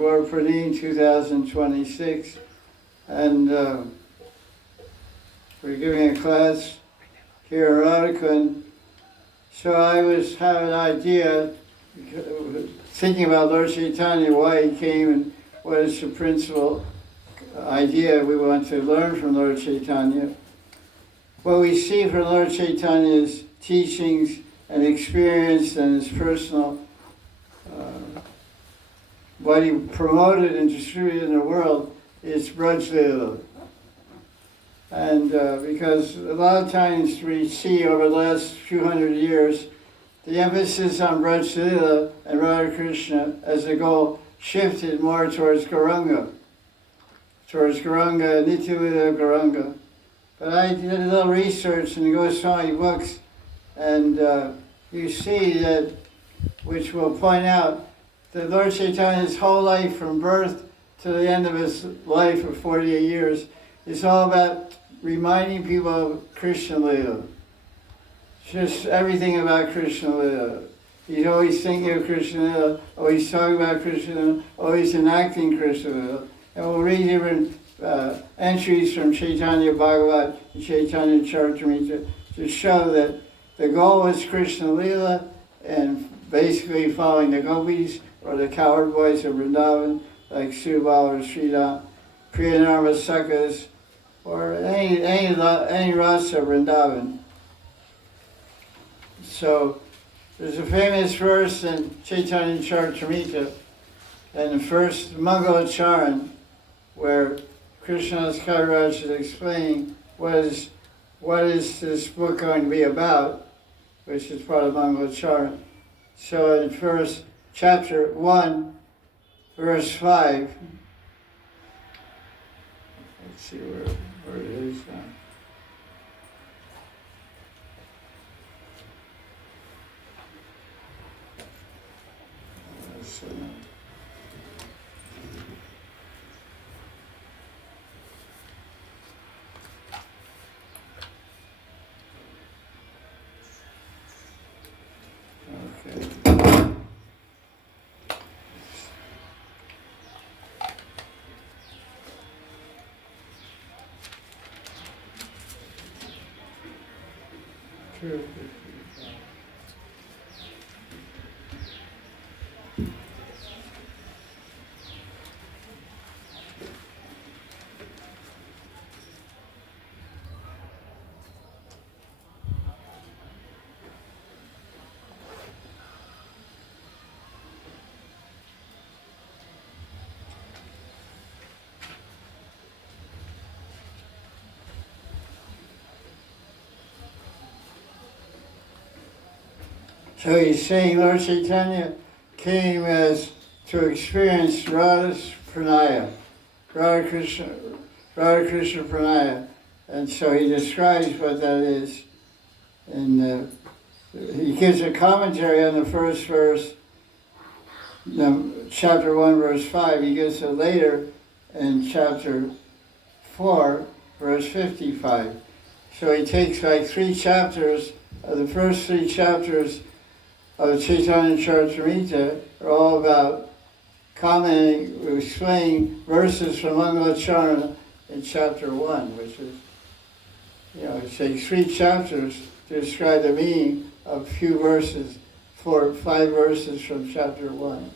Gaura Purnima 2026, and we're giving a class here in Radhakund. So I was having an idea, thinking about Lord Chaitanya, why he came and what is the principal idea we want to learn from Lord Chaitanya. What we see from Lord Chaitanya's teachings and experience and his personal what he promoted and distributed in the world is Braj Lila. And because a lot of times we see over the last few hundred years, the emphasis on Braj Lila and Radha Krishna as a goal shifted more towards Gauranga, Nitya Lila Gauranga. But I did a little research in the Goswami books, and you see that, which will point out, that Lord Chaitanya's whole life from birth to the end of his life of 48 years is all about reminding people of Krishna Lila. Just everything about Krishna Lila. He's always thinking of Krishna Lila, always talking about Krishna Lila, always enacting Krishna Lila. And we'll read different entries from Chaitanya Bhagavat and Chaitanya Charitamrita to show that the goal was Krishna Lila and basically following the gopis or the cowherd boys of Vrindavan, like Subal or Sridham, Priyanarma Sakas, or any rasa of Vrindavan. So there's a famous verse in Chaitanya Charitamrita, and the first Mangalacharan, where Krishnadas Kaviraj is explaining what is this book going to be about, which is part of Mangalacharan. So in first chapter 1, verse 5, let's see where it is now. So he's saying Lord Chaitanya came as to experience Radha's pranaya, Radha Krishna pranaya. And so he describes what that is. And he gives a commentary on the first verse, chapter 1, verse 5. He gives it later in chapter 4, verse 55. So he takes like 3 chapters, the first 3 chapters of Chaitanya Charitamrita are all about commenting, explaining verses from Mangalacharna in chapter 1, which is, it takes 3 chapters to describe the meaning of a few verses, 4 or 5 verses from chapter 1.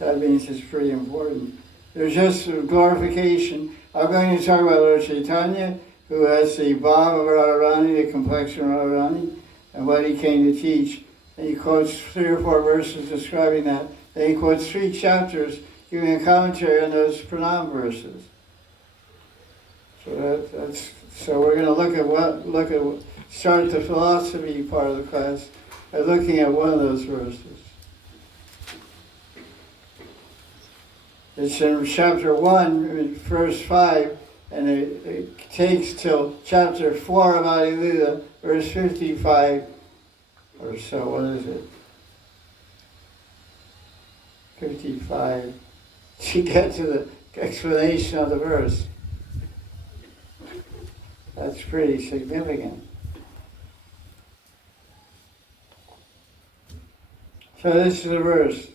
That means it's pretty important. There's just a glorification. I'm going to talk about Lord Chaitanya, who has the bhav of Radharani, the complexion of Radharani, and what he came to teach. And he quotes 3 or 4 verses describing that. Then he quotes 3 chapters giving a commentary on those pranam verses. So we're going to start the philosophy part of the class by looking at one of those verses. It's in chapter 1, verse 5, and it takes till chapter 4 of Adi Lila, verse 55 or so. What is it? 55. To get to the explanation of the verse. That's pretty significant. So this is the verse.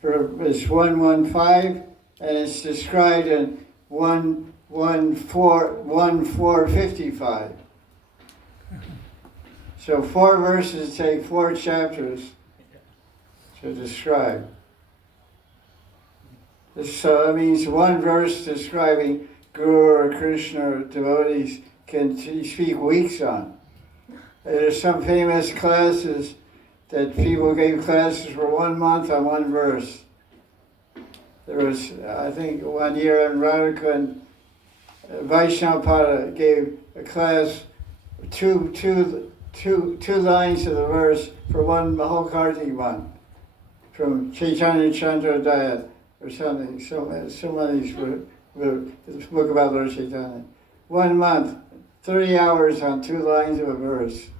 It's 115, and it's described in 1:4:55. So 4 verses take 4 chapters to describe. So that means 1 verse describing Guru or Krishna or devotees can speak weeks on. There's some famous classes that people gave classes for 1 month on 1 verse. There was, I think, one year in Radhakund, Vaishnapada gave a class, two lines of the verse for one Mahokarti month, from Chaitanya Chandrodaya or something. So many this book about Lord Chaitanya. 1 month, 30 hours on 2 lines of a verse.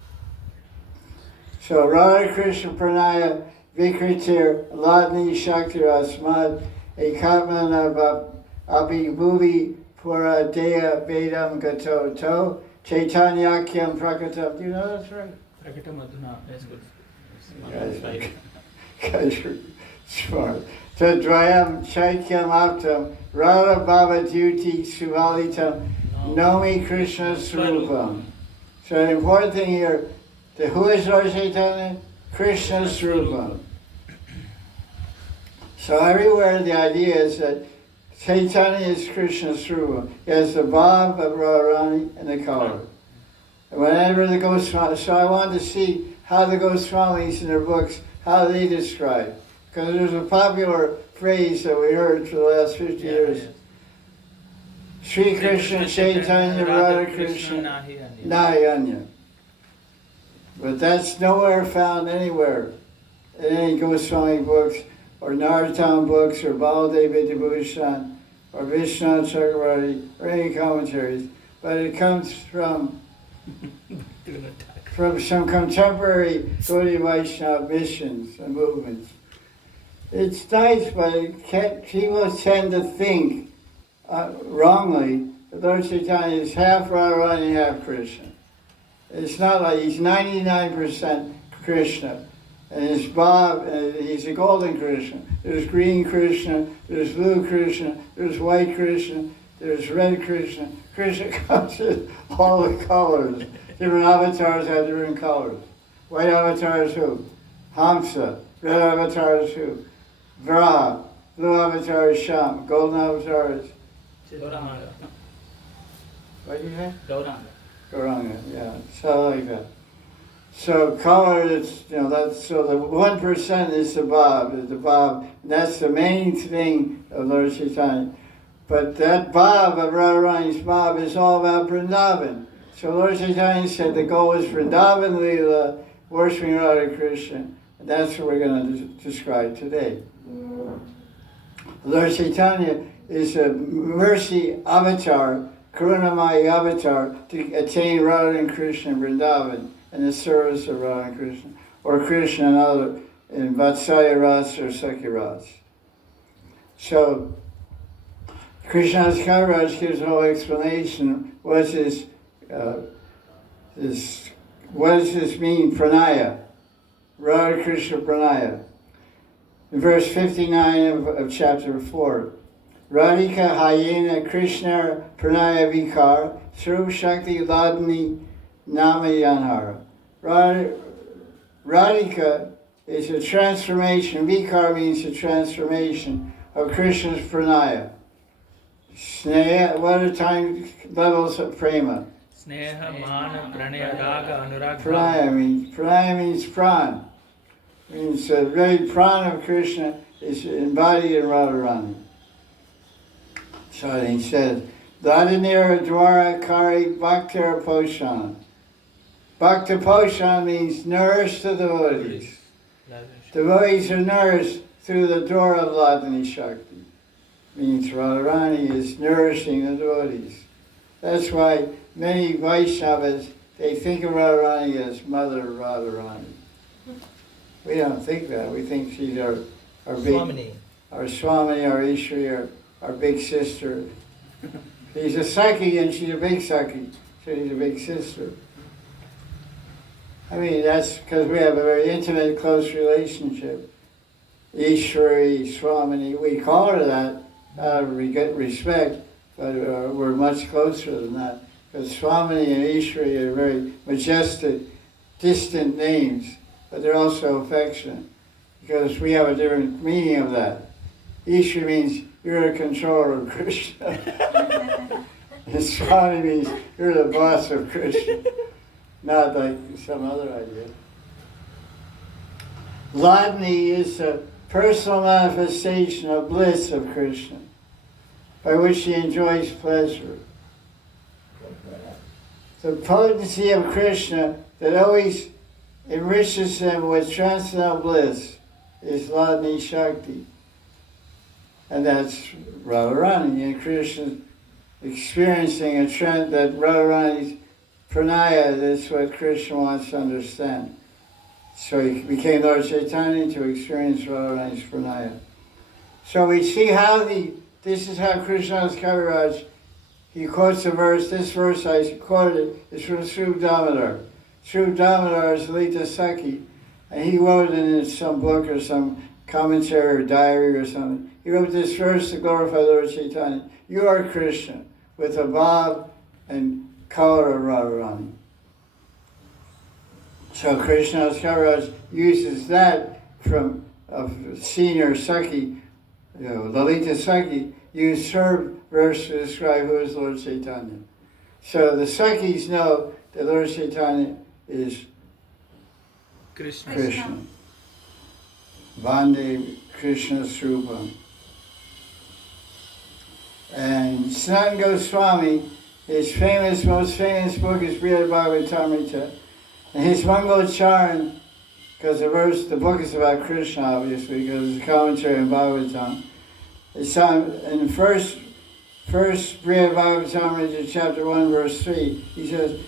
So Radha Krishna Pranaya Vikritir Ladni Shakti Asmad Ekatmana Abhibhuvi Pura Dea Vedam Gato To Chaitanyakyam Prakatam. Do you know that's right? Prakatam Adhuna, that's good. Guys are smart. Tadvayam Chaikyam Aptam Radha Baba Duty Suvalitam Nomi Krishna Srupam. So the important thing here, who is Lord Chaitanya? Krishna Srupam. So everywhere the idea is that Chaitanya is Krishna Srupam. He has the bhav of Radharani and the color. And whenever the Goswamis, so I wanted to see how the Goswamis in their books, how they describe. Because there's a popular phrase that we heard for the last 50 years. Sri Krishna Chaitanya Radha Krishna Nayanya. But that's nowhere found anywhere in any Goswami books or Narottam books or Baladev Vidyabhushan or Vishnu Chakravarti or any commentaries. But it comes from some contemporary Gaudiya Vaishnava missions and movements. It's nice, but people tend to think wrongly that Lord Chaitanya is half Radharani, half Krishna. It's not like he's 99% Krishna. And his bhav, he's a golden Krishna. There's green Krishna, there's blue Krishna, there's white Krishna, there's red Krishna. Krishna comes in all the colors. Different avatars have different colors. White avatar is who? Hamsa. Red avatar is who? Varaha. Blue avatar is Sham. Golden avatar is? Gauranga. What do you say? Gauranga. Gauranga, yeah. So like that. So color, it's, that's, so the 1% is the bhav, and that's the main thing of Lord Chaitanya. But that bhav of Radharani's bhav is all about Vrindavan. So Lord Chaitanya said the goal is Vrindavan lila, worshiping Radha Krishna. And that's what we're going to describe today. Lord Chaitanya is a mercy avatar, Karunamai avatar, to attain Radha and Krishna in Vrindavan and the service of Radha and Krishna, or Krishna and other in Vatsalya Ras or Sakya Ras. So Krishna's Kaviraj gives a whole explanation. What does this mean, pranaya? Radha Krishna pranaya. In verse 59 of chapter 4. Radhika Hayena Krishna pranaya vikar Srup Shakti Ladni Nama Yanhara. Radhika is a transformation. Vikar means a transformation of Krishna's pranaya. Sneha, what are time levels of prema? Sneha, Mana, Pranaya, Raga, Anurag. Pranaya means pran. Means the very pran of Krishna is embodied in Radharani. So he says, Dadanira Dwara Kari Bhaktara Poshana. Bhakta Poshan means nourish the devotees. Devotees are nourished through the door of Ladani Shakti. Means Radharani is nourishing the devotees. That's why many Vaishnavas, they think of Radharani as Mother Radharani. We don't think that. We think she's our big, Swamini. our Swami, our Ishri, our big sister. She's a Saki and she's a big Saki, so she's a big sister. I mean, that's because we have a very intimate, close relationship. Ishwari, Swamini, we call her that out of respect, but we're much closer than that. Because Swamini and Ishwari are very majestic, distant names, but they're also affectionate. Because we have a different meaning of that. Ishwari means you're a controller of Krishna. And Swami means you're the boss of Krishna. Not like some other idea. Ladni is a personal manifestation of bliss of Krishna, by which he enjoys pleasure. The potency of Krishna that always enriches him with transcendental bliss is Ladni Shakti. And that's Radharani, and Krishna experiencing a trend that Radharani's pranaya, that's what Krishna wants to understand. So he became Lord Chaitanya to experience Radharani's pranaya. So we see how this is how Krishna's Kaviraj, he quotes a verse. This verse I quoted is from Srup Damodar. Srup Damodar is Lita Saki, and he wrote it in some book or some commentary or diary or something. He wrote this verse to glorify Lord Chaitanya. You are Krishna, with a bhav and color of Radharani. So Krishna's Kaviraj uses that from a senior Saki, Lalita Saki, used her verse to describe who is Lord Chaitanya. So the Sakis know that Lord Chaitanya is Krishna. Vande Krishna Srupa. And Sanatana Goswami, his most famous book is Brihad Bhagavatamrita. And his Mangala Charan, because the book is about Krishna, obviously, because it's a commentary on Bhagavatam. It's in the first Brihad Bhagavatamrita, chapter 1, verse 3, he says,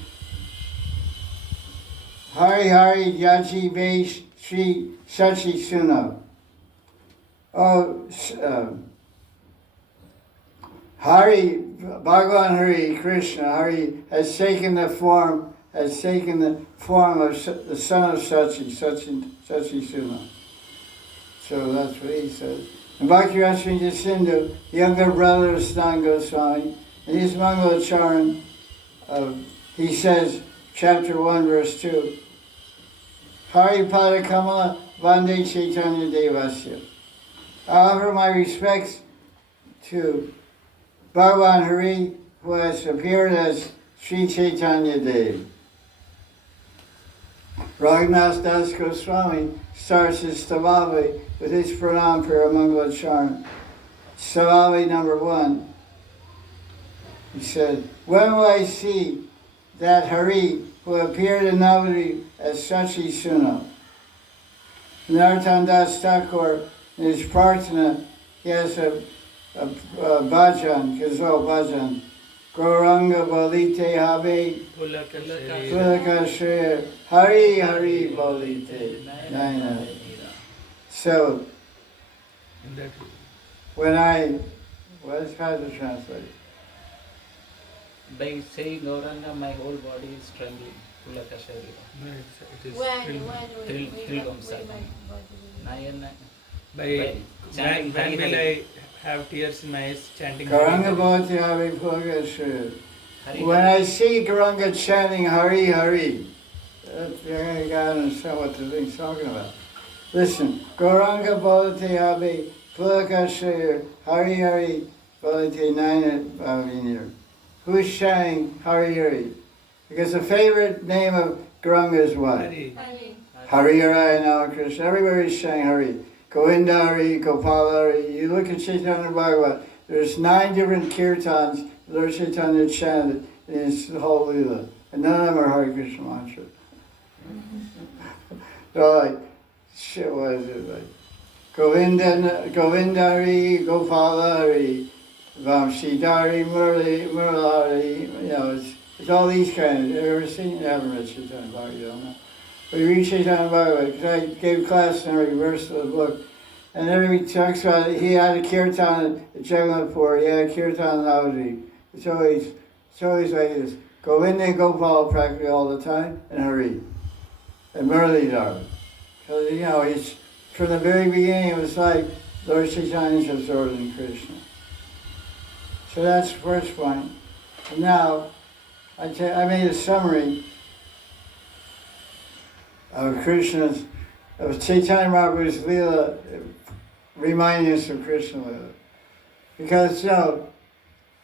Hari Hari Yaji Vesh Sri Sachi Suno. Hari, Bhagavan Hari, Krishna, Hari has taken the form of the son of Sachi Suna. So that's what he says. And Bhakti-Rasa Sindhu, the younger brother of Sanatana Goswami, in his Mangala Charan, he says, chapter 1, verse 2, Hari Pada Kamala Vande Chaitanya Devasya. I offer my respects to Bhagavan Hari, who has appeared as Sri Chaitanya Dev. Raghunath Das Goswami starts his Stavavi with his Pranam Paramangala Charan. Stavavi number 1. He said, when will I see that Hari who appeared in Navadvip as Sachi Suna. Narottam Das Thakur, in his Prarthana, he has a bhajan, Ghazal bhajan. Gauranga Balite Habe Pulaka Shreya Hari Hari Balite Naina. So, In that when what's how to translate? By saying Gauranga, my whole body is trembling. Pulaka Sharira. no, it is Trilgam Sarvam. Nayana. by chanting when Hari will Hari. I have tears in my eyes chanting Gauranga Hari? Balite Habe Pulaka Shreya. Hari When Hari. I see Gauranga chanting Hari Hari, I gotta understand what the thing's talking about. Listen, Gauranga Balite Habe Pulaka Shreya Hari Hari Balite Naina Bhavinir. Who's chanting Hari Hari? Because the favorite name of Gauranga is what? Hari. Hari Hari Nama Krishna. Everybody's saying Hari. Govinda Hari, Gopal Hari. You look at Chaitanya Bhagavat, there's 9 different kirtans Lord Chaitanya chanted in his whole lila. And none of them are Hare Krishna mantra. They're like, shit, what is it like? Govinda Hari, Gopal Hari, Vamshidari, Murali, you know, it's all these kinds. You ever seen? You haven't read Chaitanya Bhagavat, you don't know. But you read Chaitanya Bhagavat, because I gave class in every verse of the book, and everybody talks about it. He had a kirtan at Jagannathpur, he had a kirtan in Navadvip. It's always like this. Govinda and Gopal practically all the time, and Hari. And Muralidhar. Because, you know, he's, from the very beginning, it was like Lord Chaitanya's absorbed in Krishna. So that's the first point. And now, I made a summary of Krishna's, of Chaitanya Mahaprabhu's lila, reminding us of Krishna lila. Because, you know,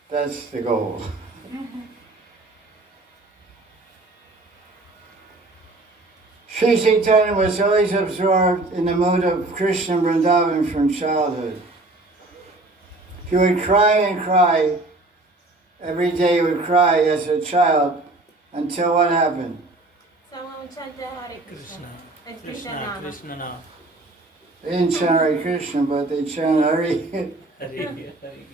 that's the goal. Sri Chaitanya was always absorbed in the mood of Krishna Vrindavan from childhood. He would cry and cry. Every day he would cry as a child until what happened? Someone chanted Hare Krishna. And Krishna, Nama. Krishna now. They didn't chant Hare Krishna, but they chant Hari. Hari Hari.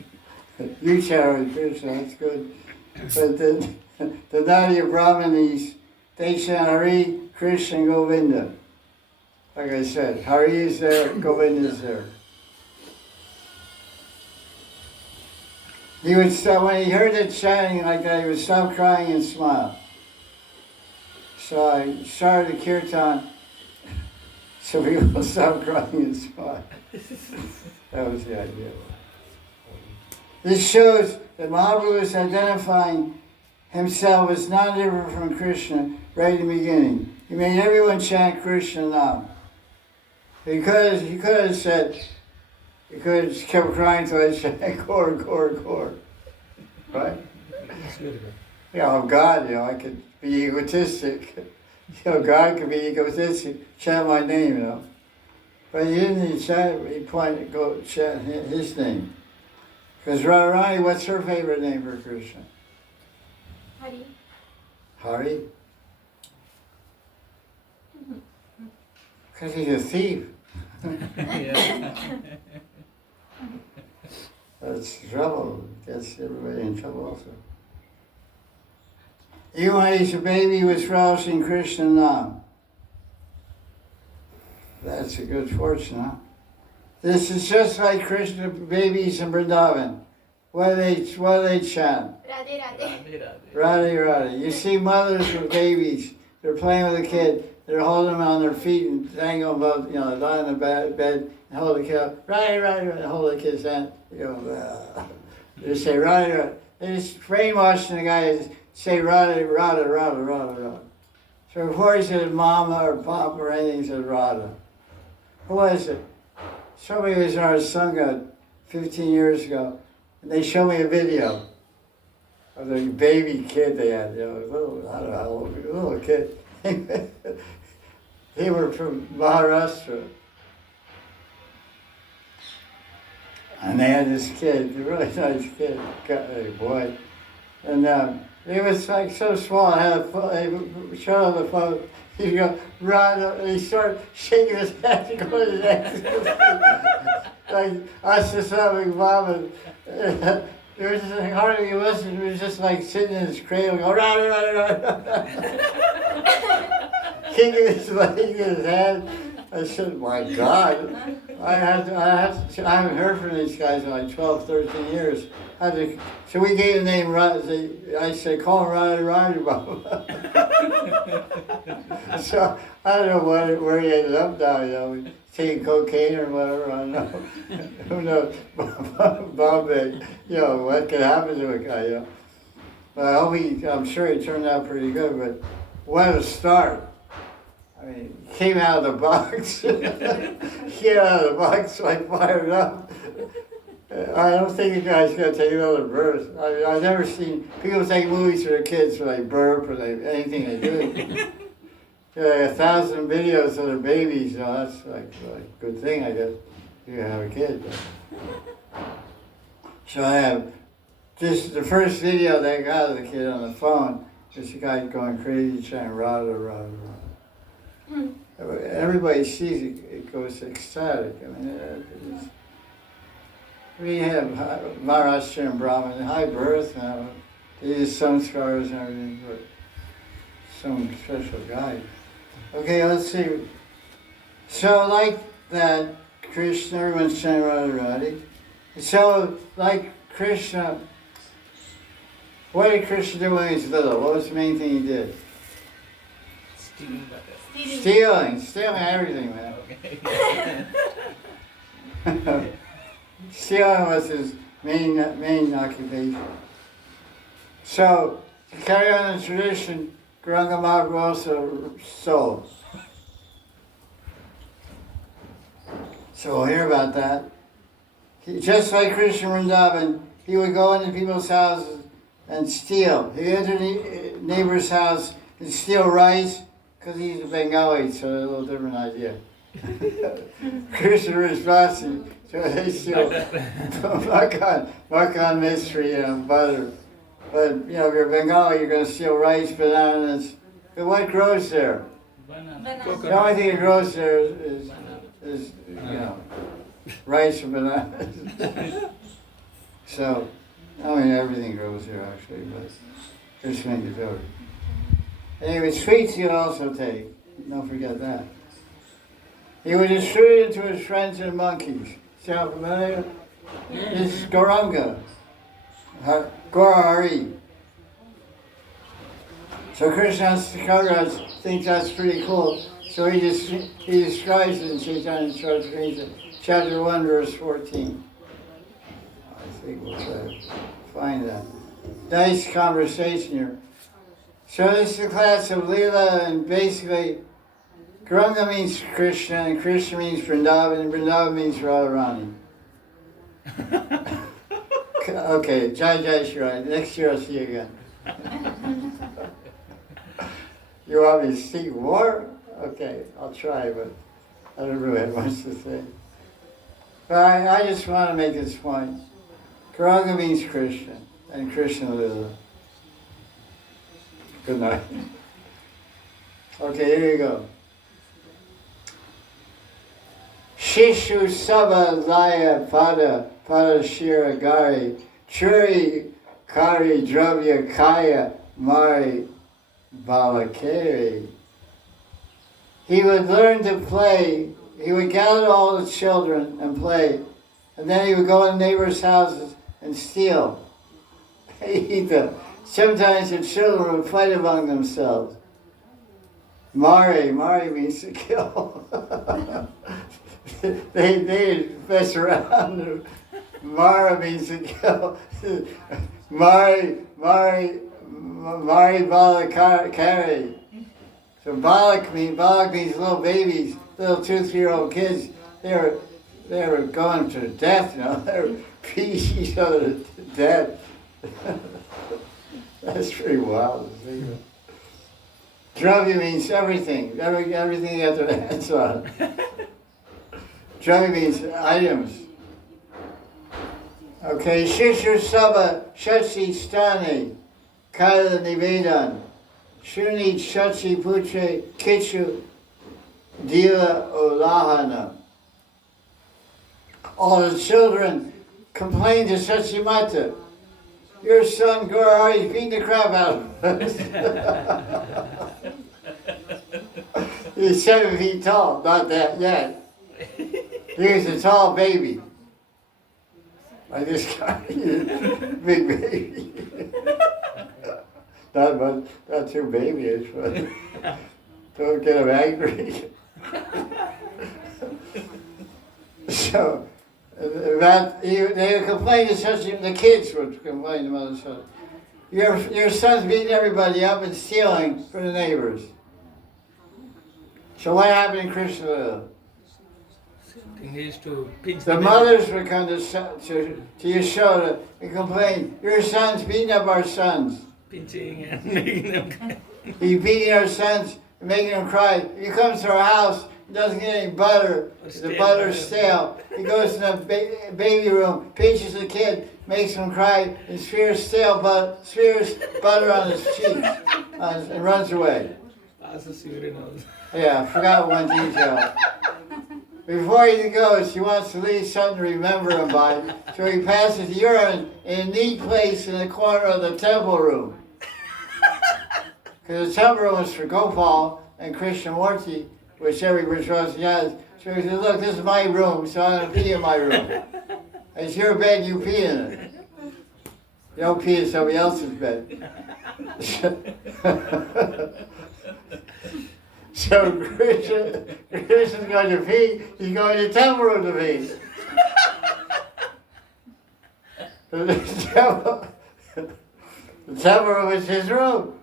You chant Hare Krishna, that's good. But the Nadia Brahmanis, they chant Hari, Krishna, and Govinda. Like I said, Hari is there, Govinda is there. He would stop, when he heard it chanting like that, he would stop crying and smile. So I started a kirtan so people stop crying and smile. That was the idea. This shows that Mahaprabhu is identifying himself as non-different from Krishna right in the beginning. He made everyone chant Krishna now. He could have said, he could have kept crying till I said, core. Right? Yeah, oh God, you know, I could be egotistic. You know, God could be egotistic, chant my name, you know. But he didn't chant, he pointed, go chant his name. Because Radharani, what's her favorite name for Krishna? Hari. Hari? Because he's a thief. Yeah. That's trouble. Gets everybody in trouble also. Even when he's a baby, he was relishing Krishna now. That's a good fortune, huh? This is just like Krishna babies in Vrindavan. What do they chant? Radhe Radhe. Radhe Radhe. Radhe. You see mothers with babies. They're playing with a kid. They're holding them on their feet and hanging them above, you know, lie on the bed and hold the kid up. Radhe, and hold the kid's hand. You know, they say Radhe. They just brainwashing the guy to say Radhe. So before he said mama or papa or anything, he said Radha. Who was it? Somebody was in our Sangha 15 years ago, and they showed me a video of the baby kid they had, you know, I don't know how old, a little kid. They were from Maharashtra. And they had this kid, a really nice kid, boy. And It was like so small. I had a showed on the phone. He'd go, run, and he'd start shaking his head to go to the next. Like, us just having vomit. There was just hardly he listened. He was just like sitting in his cradle, going, run, run, run. Kicking his leg in his head. I said, my God. I haven't heard from these guys in like 12, 13 years. So we gave the name, I said, call him Ronnie Baba. So I don't know where he ended up now, you know, taking cocaine or whatever, I don't know. Who knows? Bombay, you know, what could happen to a guy, you know. But I'm sure he turned out pretty good, but what a start. I mean, he came out of the box. He came out of the box like fired up. I don't think the guy's going to take another birth. I mean, I've never seen people take movies for their kids where they burp or anything they do. Like 1,000 videos of their babies, you know, that's like a good thing, I guess, if you have a kid. But. So I have the first video they got of the kid on the phone is the guy going crazy trying to rah. Everybody sees it, it goes ecstatic. I mean, we have Maharaj and Brahman, high birth now. They use samskars and everything, but some special guy. Okay, let's see. So like that, Krishna, everyone's saying Radharani. So like Krishna, what did Krishna do when he was little? What was the main thing he did? Stealing butter. Stealing everything, man. Okay. Stealing was his main occupation. So, to carry on the tradition, Gaura Purnima also stole. So we'll hear about that. Just like Krishna Vrindavan, he would go into people's houses and steal. He'd enter the neighbor's house and steal rice, because he's a Bengali, so a little different idea. Krishna responds, so they steal makan mystery, butter. But, if you're Bengali, you're going to steal rice, bananas. But what grows there? Banana. The only thing that grows there is rice and bananas. So, everything grows there, actually, but Krishna made the joke. Anyway, sweets he would also take. Don't forget that. He would distribute it to his friends and monkeys. Sound familiar? This is Gauranga. Gaura Hari. So Krishna Kaviraj thinks that's pretty cool. So he describes it in Chaitanya Charitamrita, chapter 1, verse 14. I think we'll try to find that. Nice conversation here. So this is the class of lila, and basically, Gauranga means Krishna, and Krishna means Vrindavan, and Vrindavan means Radharani. Okay, Jai Shri. Next year I'll see you again. You want me to speak more? Okay, I'll try, but I don't really have much to say. But I just want to make this point. Gauranga means Krishna, and Krishna lila. Good night. Okay, here you go. Shishu Saba Laya Pada Shira Gari Churi Kari Dravya Kaya Mari Balakeri. He would learn to play. He would gather all the children and play. And then he would go in neighbors' houses and steal. Eat them. Sometimes the children would fight among themselves. Mari means to kill. they mess around. Mara means to kill. Mari Balakari. So Balak means little babies, little 2-3-year-old kids. They were going to death, They were beating each other to death. That's pretty wild to think of. Dravya means everything. Everything you have their hands on. Dravya means items. Okay, Shishur Saba Shashi Stani. Kaila Nivedan, Shuni Shachi Putre Kichu Dila Olahana. All the children complained to Sachimata, your son Gaura is beating the crap out of us. He's 7 feet tall, not that yet. He was a tall baby. Like this guy, big baby. Not too babyish, but don't get him angry. So, they complained to such, the kids would complain to Mother Son. Your son's beating everybody up and stealing from the neighbors. So what happened in Krishna? He used to pinch The mothers would come to Yashoda and complain, your son's beating up our sons. pinching and making them cry. He's beating our sons and making them cry. He comes to our house, he doesn't get any butter. The butter's stale. He goes in the baby room, pinches the kid, makes him cry, and smears butter on his cheeks and runs away. Passes urine also. Yeah, I forgot one detail. Before he goes, he wants to leave something to remember him by, so he passes urine in a neat place in the corner of the temple room. Because the temple room is for Gopal and Krishna Murti, which every Brajvasi has. So he said, look, this is my room, so I'm going to pee in my room. It's your bed, you pee in it. You don't pee in somebody else's bed. So Krishna's going to pee, he's going to the temple room to pee. The temple room is his room.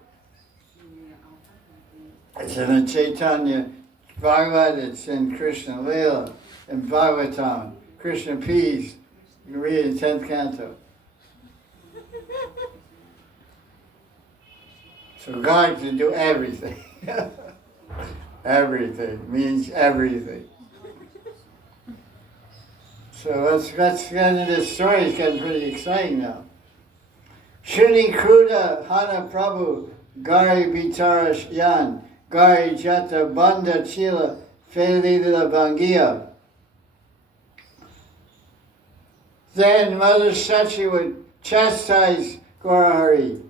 It's in the Chaitanya Bhagavad, it's in Krishna Lila, in Bhagavatam, Krishna pees. You can read it in 10th canto. So God can do everything. Everything means everything. So let's get into this story. It's getting pretty exciting now. Shuni Kruda Hana Prabhu Gari Bitara Yan Gari Jata Banda Chila Felila Bangia. Then Mother Sachi would chastise Gaurahari.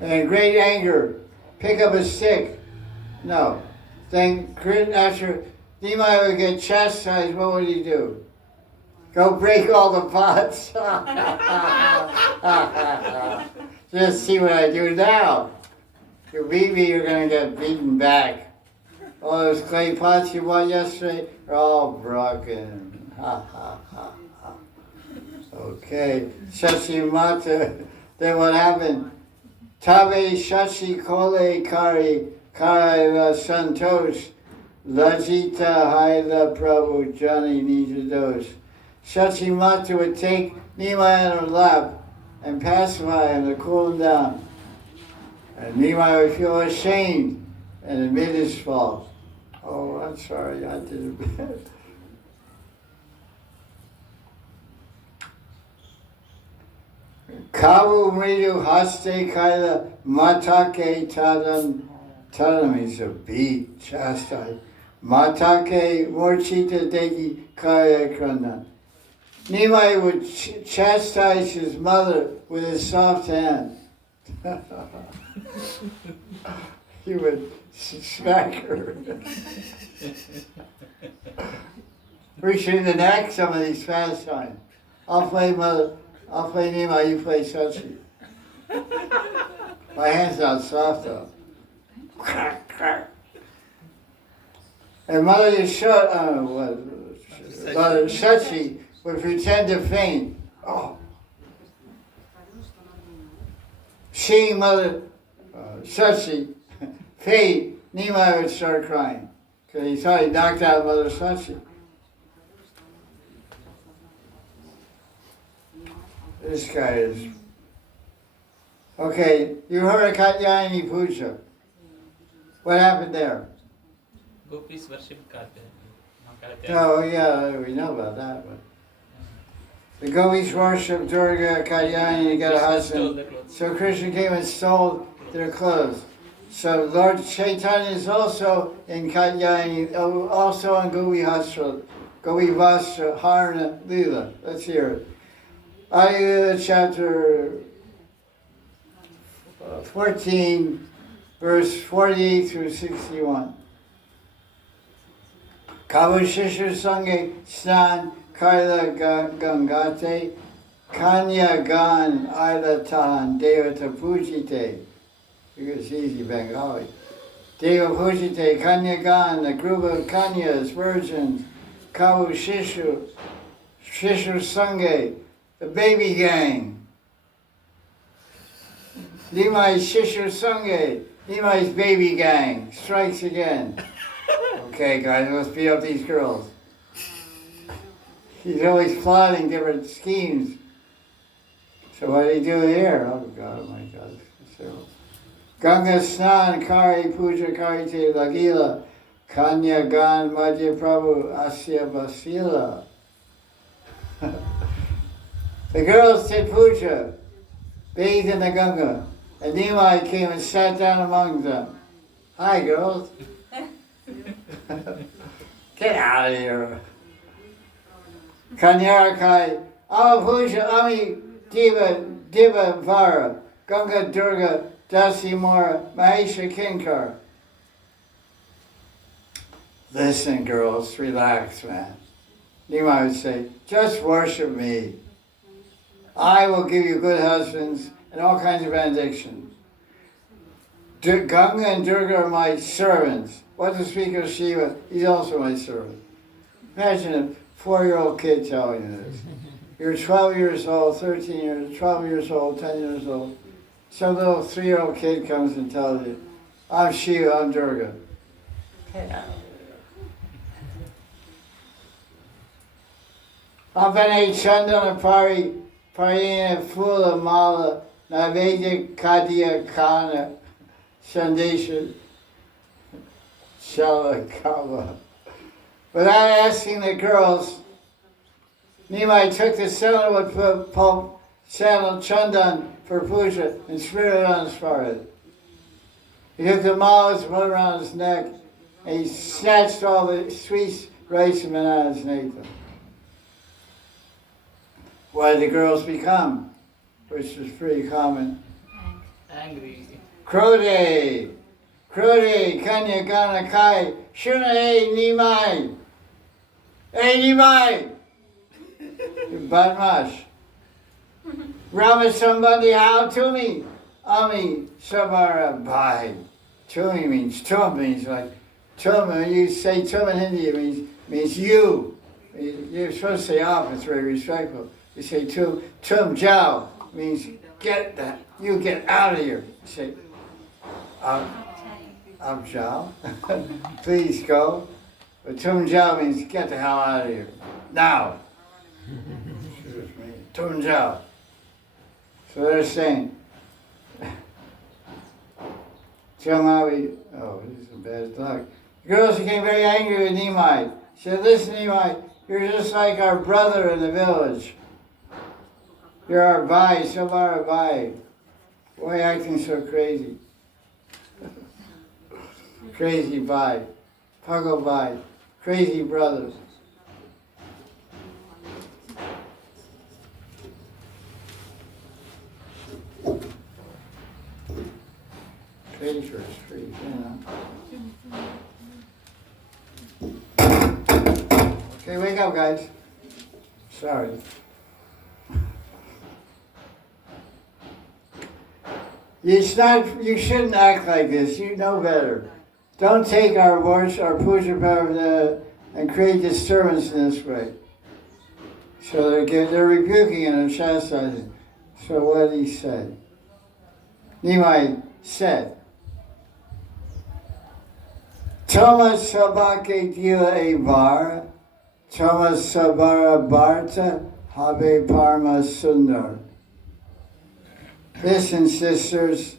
And in great anger, pick up a stick. No. Then after Nimai would get chastised, what would he do? Go break all the pots. Just see what I do now. You beat me, you're going to get beaten back. All those clay pots you bought yesterday are all broken. Ha, ha, ha, ha. Okay. Shashi Mata. Then what happened? Tabe Shashi Kole Kari Kara Santosh Lajita Haila Prabhu Jani Nijados. Shachi Mata would take Nimai on her lap and pacify him to cool him down. And Nimai would feel ashamed and admit his fault. Oh, I'm sorry, I did it bad. Kavu Mridu Haste Kaila Matake Tadam is a beat, chastise. Matake Morchita Degi Kaya Krandan. Nimai would chastise his mother with his soft hand. He would smack her. We should enact some of these pastimes. I'll play Nimai, you play Sachi. My hand's not soft though. And Mother Yashoda, Mother Sachi would pretend to faint. Oh. Seeing Mother Sachi faint, Nimai would start crying because he thought he knocked out Mother Sachi. This guy is... Okay, you heard of Katyayani Puja. What happened there? Gopis worship Karthi. Oh yeah, we know about that. But The gopis worship Durga, Kalyani to get a Stole husband. the clothes. So Krishna came and stole their clothes. So Lord Chaitanya is also in Kalyani, also in Gopi Vastra, Harna, Lila. Let's hear it. Ayuda chapter 14, verse 48 through 61. Kavu Shishu Sange Snan Kaila Gangate Kanya Gan Aila Tan Devata Pujite. It's easy Bengali. Deva Pujite Kanya Gan, a group of Kanyas, virgins, Kavu Shishu Sange, the baby gang. Nimai Shishu Sange, Nimai's baby gang, strikes again. Okay, guys, let's beat up these girls. He's always plotting different schemes. So what did he do here? Oh God, oh my God. So, Ganga Snan Kari Puja Kari Te Lagila Kanya Gan Madhya Prabhu Asya Basila. The girls did puja, bathed in the Ganga, and Nimai came and sat down among them. Hi, girls. Get out of here. Kanyarakai, Amapuja, Ami, Diva Vara, Ganga Durga, Dasi Mora, Mahesha Kinkar. Listen, girls, relax, man. Nimai would say, just worship me. I will give you good husbands and all kinds of benedictions. Ganga and Durga are my servants. What to speak of Shiva, he's also my servant. Imagine a 4-year-old kid telling you this. You're 12 years old, 13 years, 12 years old, 10 years old. Some little 3-year-old kid comes and tells you, I'm Shiva, I'm Durga. Apane Chandana Parina Fula Mala Navedya Kadya Kana Shandesha Shalakava. Without asking the girls, Nimai took the sandalwood pulp, sandal chandan for puja and smeared it on his forehead. He took the malas, put it around his neck, and he snatched all the sweet rice and out of his navel. What did the girls become? Which was pretty common. Angry. Krode, Kanya Gana Kai, Shuna Nimai. Hey Nimai! Badmash. Rama Sambandhi how to me? Ami Sabara Bhai. Tumi means like tum. When you say tum in Hindi, it means you. You're supposed to say off, it's very respectful. You say tum jao means get that, you get out of here. You say jao, please go. But tum jao means get the hell out of here. Now. Tum jao. So they're saying, Jamawi, oh, this is a bad luck. The girls became very angry with Nimai. She said, listen, Nimai, you're just like our brother in the village. You're our Bhai, Sabara Bhai. Why are you acting so crazy? Crazy Bhai, Pago Bhai, crazy brothers. Treasure is free, you know. Okay, wake up, guys. Sorry. You shouldn't act like this. You know better. Don't take our worship, our puja power, and create disturbance in this way. So they're rebuking and chastising. So what did he say? Nimai said, Thomas Sabake Dila Evar, Thomas Sabara Bharta, Habe Parma Sundar. Listen, sisters,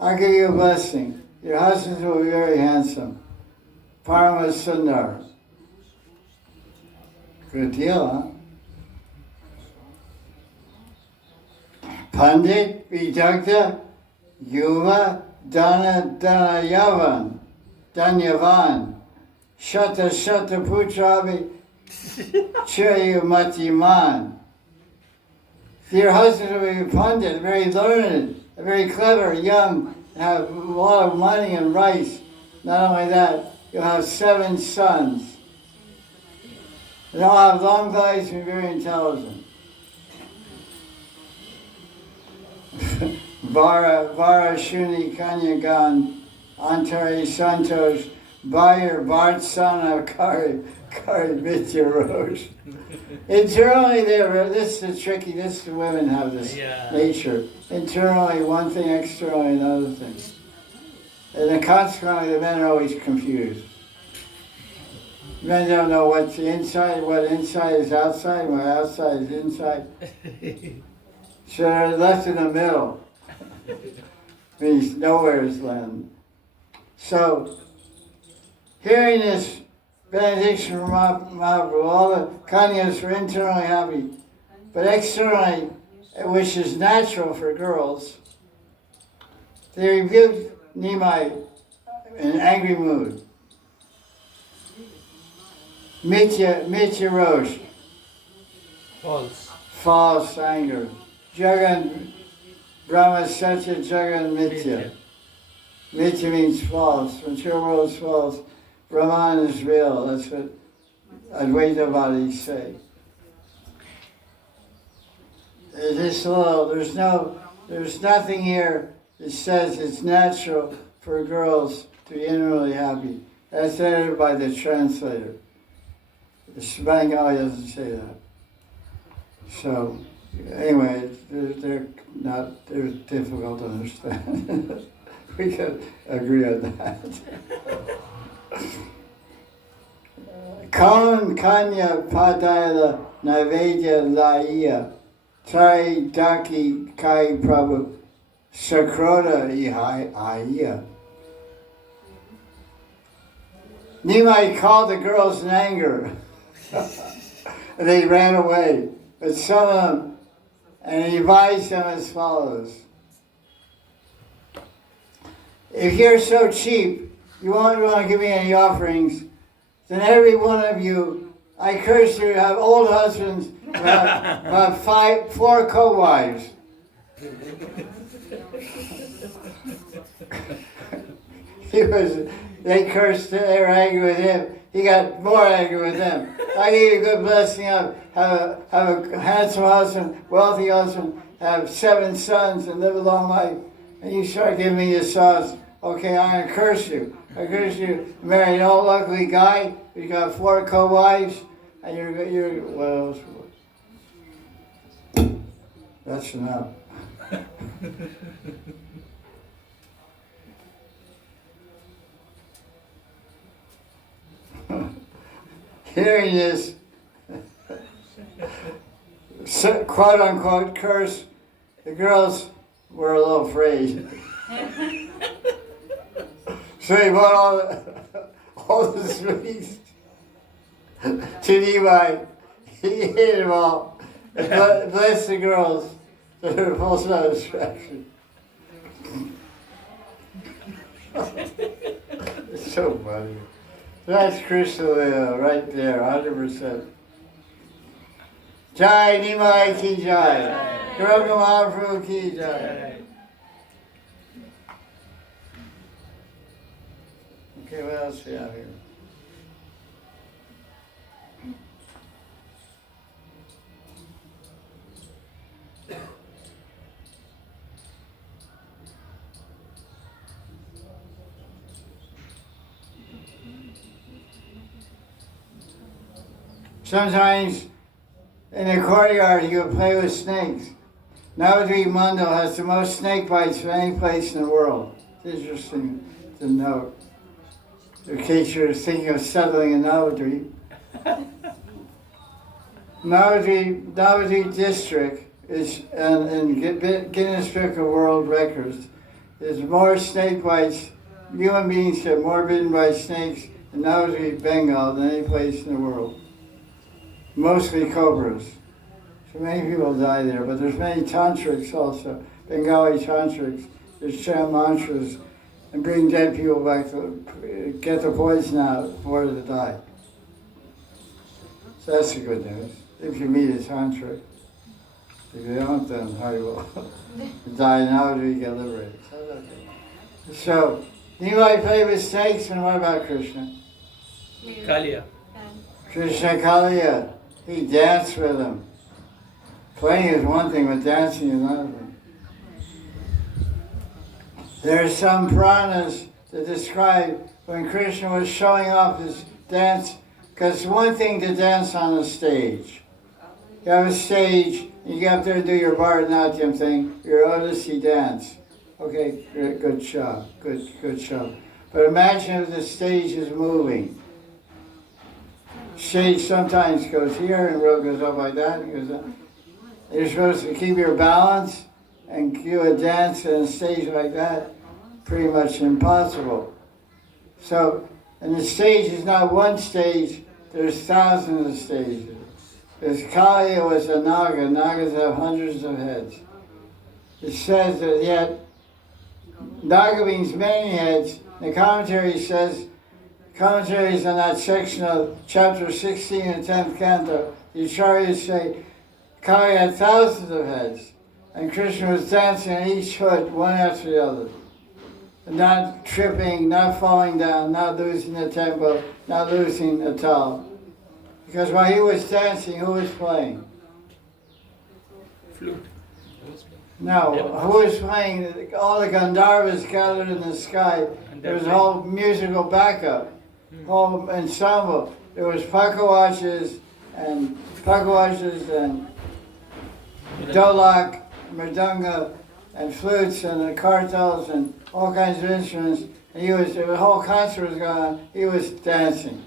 I'll give you a blessing. Your husbands will be very handsome. Parma Sundar. Good deal, huh? Pandit Vidagda Yuva Dana Danyavan Shata Shata Putravi Chayumatiman. If your husband will be a Pandit, very learned, very clever, young, have a lot of money and rice. Not only that, you'll have 7 sons. They'll have long lives and be very intelligent. Vara Shuni Kanyagan Antari Santosh Bayer Bartsana Kari Vidya Rosh. Internally, this is tricky. This the women have this nature. Internally, one thing. Externally, another thing. And then consequently, the men are always confused. Men don't know what's inside, what inside is outside, what outside is inside. So they're left in the middle. Means nowhere's land. So, hearing this benediction from Mahaprabhu, all the kanyas were internally happy, but externally, which is natural for girls, they rebuked Nimai in an angry mood. Mitya Rosh. False anger. Jagan Brahma Satya Jagan Mitya. Mitya means false. When your world is false, Brahman is real. That's what Advaitavadis say. There's nothing here that says it's natural for girls to be inwardly happy. That's added by the translator. The Bengali doesn't say that. So, anyway, they're difficult to understand. We can agree on that. Kaun Kanya Padayala Naivedya Laya Trai Daki Kai Prabhu Sakroda Ihaya. Nimai called the girls in anger. They ran away. But some of them, and he advised them as follows. If you're so cheap, you won't want to give me any offerings, then every one of you, I curse you to have old husbands, about 4 co-wives. They cursed, they were angry with him. He got more angry with them. I gave you a good blessing. Have a handsome husband, wealthy husband, have 7 sons and live a long life. And you start giving me your sauce. Okay, I'm going to curse you. I curse you. Marry an old ugly guy. You got 4 co-wives. And you're what else? That's enough. Hearing this quote unquote curse, the girls were a little afraid. So he brought all the sweets to Levi. He ate them all. And blessed the girls to their full satisfaction. It's so funny. That's Krishna Lila right there, 100%. Jai Nimai ki jai. Gaura Mahaprabhu ki jai. Okay, what else do we have here? Sometimes in the courtyard you can play with snakes. Navadvip Mandal has the most snake bites of any place in the world. It's interesting to note. In case you're thinking of settling in Navadvip. Navadvip district is in Guinness Book of World Records. There's more snake bites, human beings have more bitten by snakes in Navadvip, Bengal than any place in the world. Mostly cobras. So So many people die there, but there's many tantrics also, Bengali tantrics. There's chant mantras and bring dead people back to get the poison out before they die. So that's the good news. If you meet a tantric, if you don't, then how you will die now till you get liberated. So, okay. So Nimai played with snakes, and what about Krishna? Kalia. Krishna Kaliya, he danced with them. Playing is one thing, but dancing is another thing. There are some Puranas that describe when Krishna was showing off his dance, because it's one thing to dance on a stage. You have a stage, you get up there and do your Bharatanatyam thing, your Odissi dance. Okay, good job, good job. But imagine if the stage is moving. Stage sometimes goes here and road goes up like that and goes up. You're supposed to keep your balance and do a dance on a stage like that. Pretty much impossible. So, and the stage is not one stage, there's thousands of stages. Because Kaliya was a Naga. Nagas have hundreds of heads. It says that yet Naga means many heads. The commentary says, commentaries on that section of chapter 16 and 10th canto, the acharyas say Kaliya had thousands of heads, and Krishna was dancing on each hood, one after the other. Not tripping, not falling down, not losing the tempo, not losing the tal. Because while he was dancing, who was playing? Flute. No, who was playing? All the Gandharvas gathered in the sky. There was a whole musical backup, whole ensemble. There was pakawachas and dolak, mridanga, and flutes and the kartals and all kinds of instruments. And the whole concert was going on. He was dancing.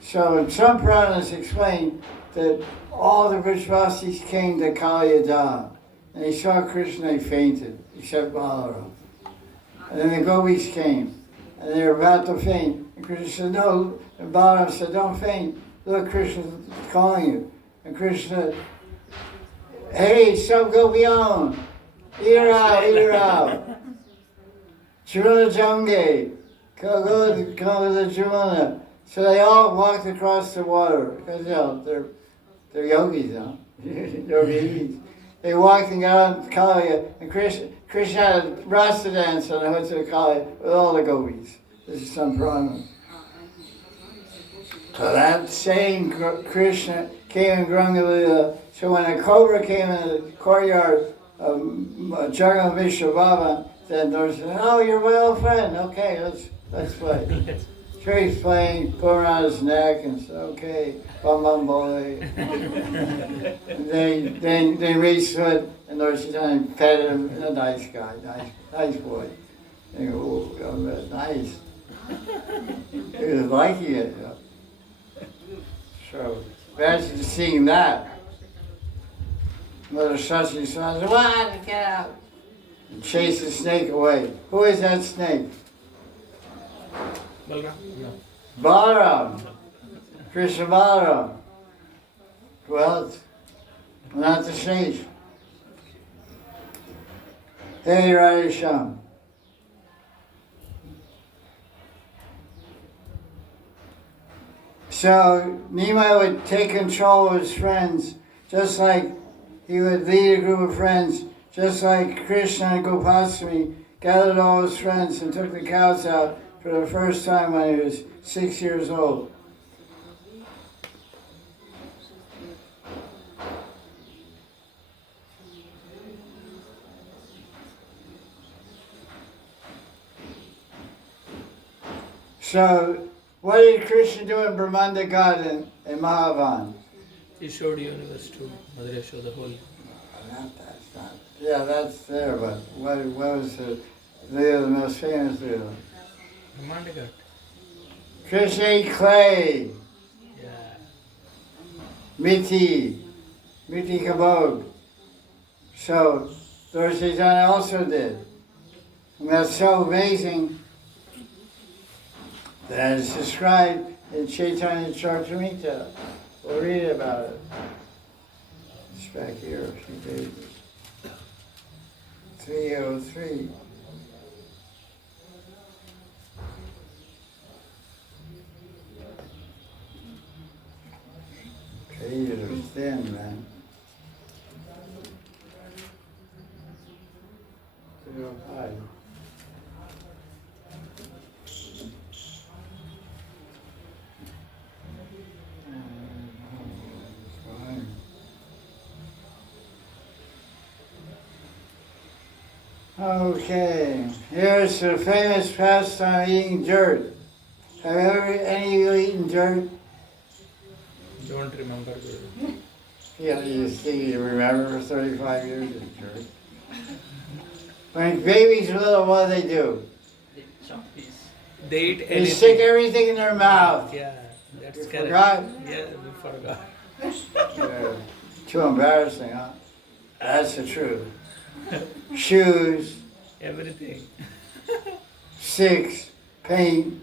So some Puranas explain that all the Vrajavasis came to Kaliyada, and they saw Krishna, they fainted, except Balaram. And then the gopis came, and they were about to faint. And Krishna said, no, and Balaram said, don't faint. Look, Krishna's calling you. And Krishna said, hey, sub gopiyon, eat her out. Churana Jange, go to the Churana. So they all walked across the water, because they're yogis, huh? Yogis. They walked and got on Kaliya, and Krishna had a rasa dance on the hoods of Kaliya with all the gopis. This is some Brahman. So that same Krishna came in Granga. So when a cobra came in the courtyard of Jagannath Vishnu Baba, then there was, oh, you're my old friend. Okay, let's play. So he's playing, put around his neck and said, okay, bum bum boy. They reached it, and Lord Chaitanya petted him, a nice guy, nice boy. They go, oh, nice. He was liking it. You know. So imagine seeing that. Mother Sachi said, what? Get out. And chase the snake away. Who is that snake? Balram? No. Balaram. Krishna Balaram. Who else? Not the snake. Hey, Radhesham. So Nimai would take control of his friends, just like he would lead a group of friends, just like Krishna and Gopaswami gathered all his friends and took the cows out for the first time when he was 6 years old. So, what did Krishna do in Brahmanda Garden in Mahavan? He showed universe to Mother Yashoda whole. That's not. Yeah, that's there, but what was the most famous Leela? Brahmanda Ghat. Krishna ate clay, Yeah. miti kabog. So, Lord Chaitanya also did. And that's so amazing that it's described in Chaitanya Charitamrita. We'll read about it. It's back here a few pages. 303. Pages are thin, man. 305. Okay, here's the famous pastime of eating dirt. Have ever any of you eaten dirt? Don't remember. Guru. Yeah, you think you remember for 35 years of dirt. When babies are little, what do? They chop peas. They eat They anything. stick everything in their mouth. Yeah, that's You correct. forgot? Yeah, we forgot. Too embarrassing, huh? That's the truth. Shoes, Everything. sticks, paint,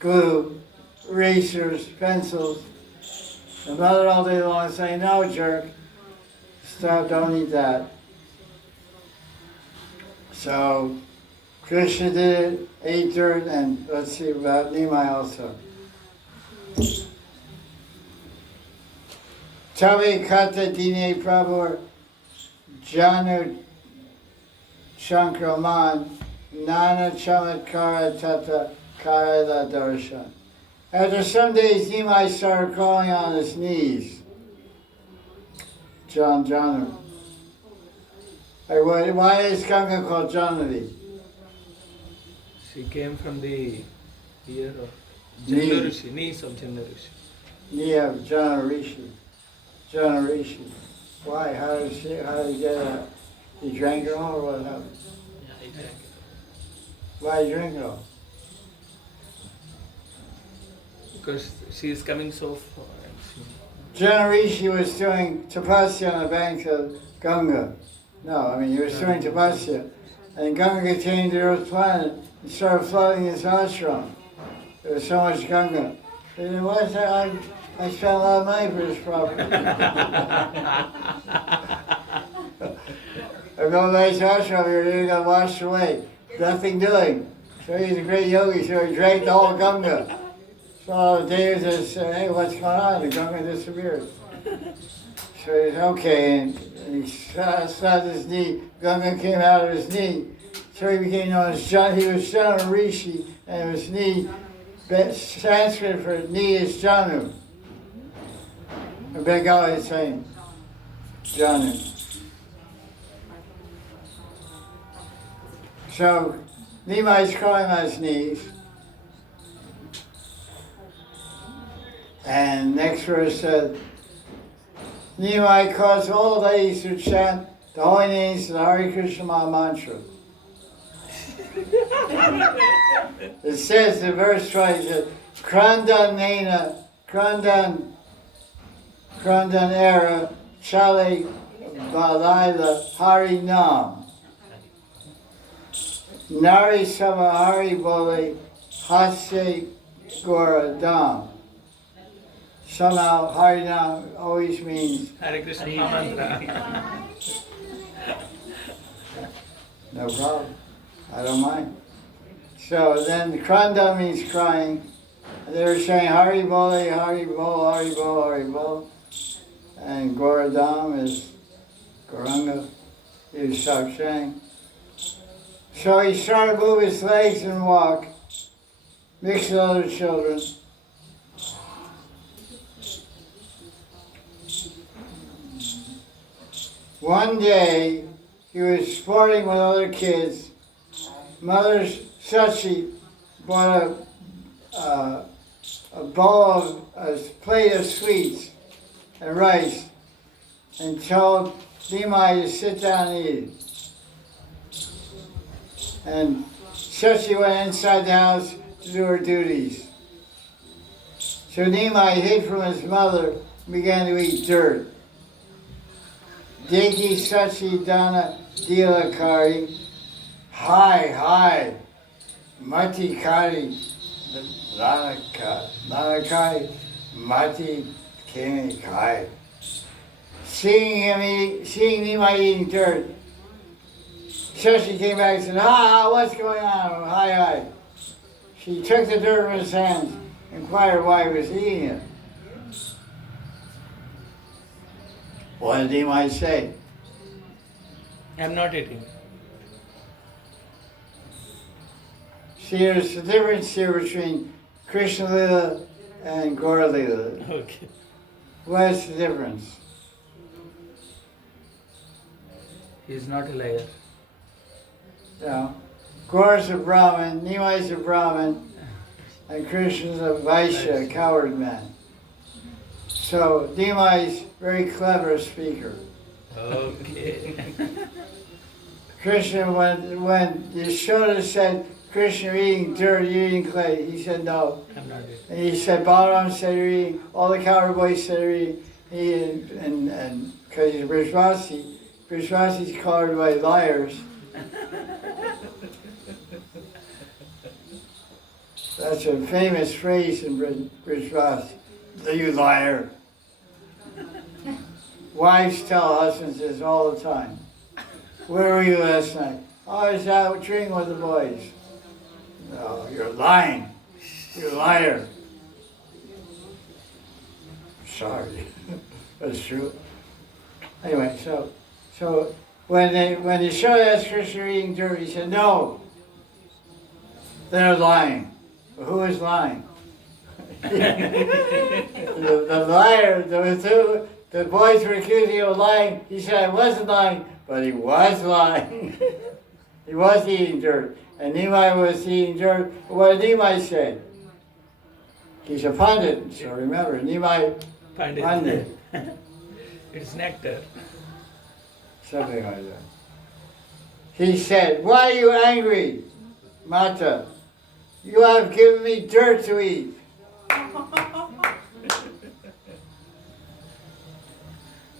glue, erasers, pencils. The mother all day long saying, no, jerk, stop, don't eat that. So Krishna did it, ate dirt, and let's see about Nimai also. Tavi kata dine prabhu janu shankraman nana chamatkara tata karela darshan. After some days, Nimai started crawling on his knees. Janu. Why is Ganga called Janavi? She came from the ear of Knee. Janna Rishi, knees of Janna Rishi. Yeah, Janarishi. Janarishi. Why? How did he get that? He drank it all or what happened? Yeah, I drank it. Why he drink it all? Because she is coming so far. And she, Janarishi was doing tapasya on the banks of Ganga. No, I mean, he was doing tapasya. And Ganga came to the earth planet and started flooding his ashram. There was so much Ganga. He said, what's that? I spent a lot of money for this property. I built a nice ashram here, then it got washed away. Nothing doing. So he's a great yogi, so he drank the whole Ganga. So the Devi said, hey, what's going on? The Ganga disappeared. So he said, okay, and he slapped his knee. Ganga came out of his knee. So he became known as John. He was Janu Rishi, and his knee, Sanskrit for knee is Janu. A Bengali is saying Janu. So Nimai's crawling on his knees. And next verse said, Nimai caused all ladies to chant the holy names of the Hare Krishna Maha Mantra. It says in verse 20, that Krandan era, Chale Balaila Hari Nam. Nari Sama Hari Bole Hase Gaura Dam. Somehow Harinam always means Hare Krishna mantra. no problem. I don't mind. So then Kranda means crying. And they were saying Hari Bole, Hari Bol, Hari Bol, Hari Bol. And Goradam is Goranga. He stopped saying. So he started to move his legs and walk, mix with other children. One day, he was sporting with other kids. Mother Sachi bought a plate of sweets and rice and told Nimai to sit down and eat it. And Sachi went inside the house to do her duties. So Nimai hid from his mother and began to eat dirt. Deki Sachi Dana Dilakari, hi, Mati Kari, Lanakari, Mati Kini Kai. seeing Nimai eating dirt, Shashi came back and said, what's going on? Hi. She took the dirt from his hands, inquired why he was eating it. What did Nimai say? I'm not eating. See, there's a difference here between Krishna lila and Gaura lila. Okay. What's the difference? He is not a liar. Gaura's a Brahmin, Nimai's a Brahmin, and Krishna's a Vaishya, a coward man. So Nimai's very clever speaker. Okay. Krishna, when Yashoda said, Krishna, you're eating dirt, you're eating clay, he said no. I'm not eating. And he said, Balaram said you're eating, all the coward boys said you're eating, and because he's Brishvasi's coward by liars. That's a famous phrase in Brishvasi. You liar. Wives tell husbands this all the time. Where were you last night? I was out drinking with the boys. No, you're lying. You're a liar. Sorry. That's true. Anyway, so when the show asked Krishna eating dirt, he said, no, they're lying. Well, who is lying? the liar, the boys were accusing him of lying. He said, I wasn't lying, but he was lying. He was eating dirt. And Nimai was eating dirt. What did Nimai say? He's a pundit, so remember, Nimai Pandit. It's nectar. Something like that. He said, why are you angry, Mata? You have given me dirt to eat.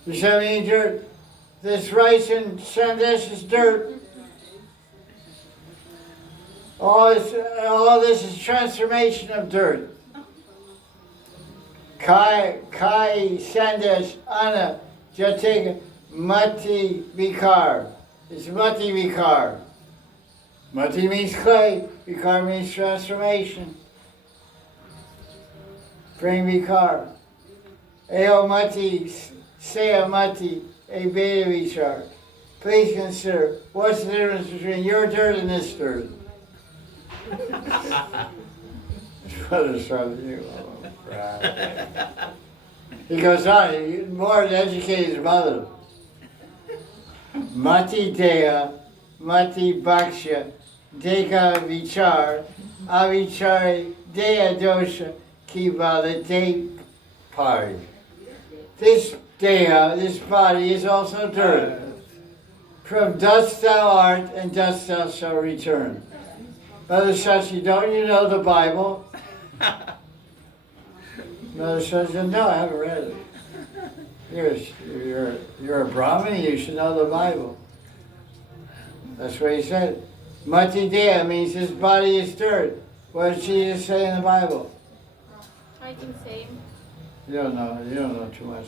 You said me dirt. This rice and sandesh is dirt. All this is transformation of dirt. Kai sandesh ana jatega mati vikar. It's mati vikar. Mati means clay, vikar means transformation. Bring vikar. Eo mati, seya mati, a beta vichar. Please consider, what's the difference between your dirt and this dirt? Brother started you. He goes on, he's more educated his mother. Mati Deha, Mati Bhaksha, Deka Vichar, Avichari Deha Dosha, Kivala De Pari. This Deha, this body, is also dirt. From dust thou art, and dust thou shalt return. Mother Shashi, don't you know the Bible? Mother Shashi, no, I haven't read it. You're a Brahmin, you should know the Bible. That's what he said. Mati Deha means his body is dirt. What did Jesus say in the Bible? I think same. You don't know too much.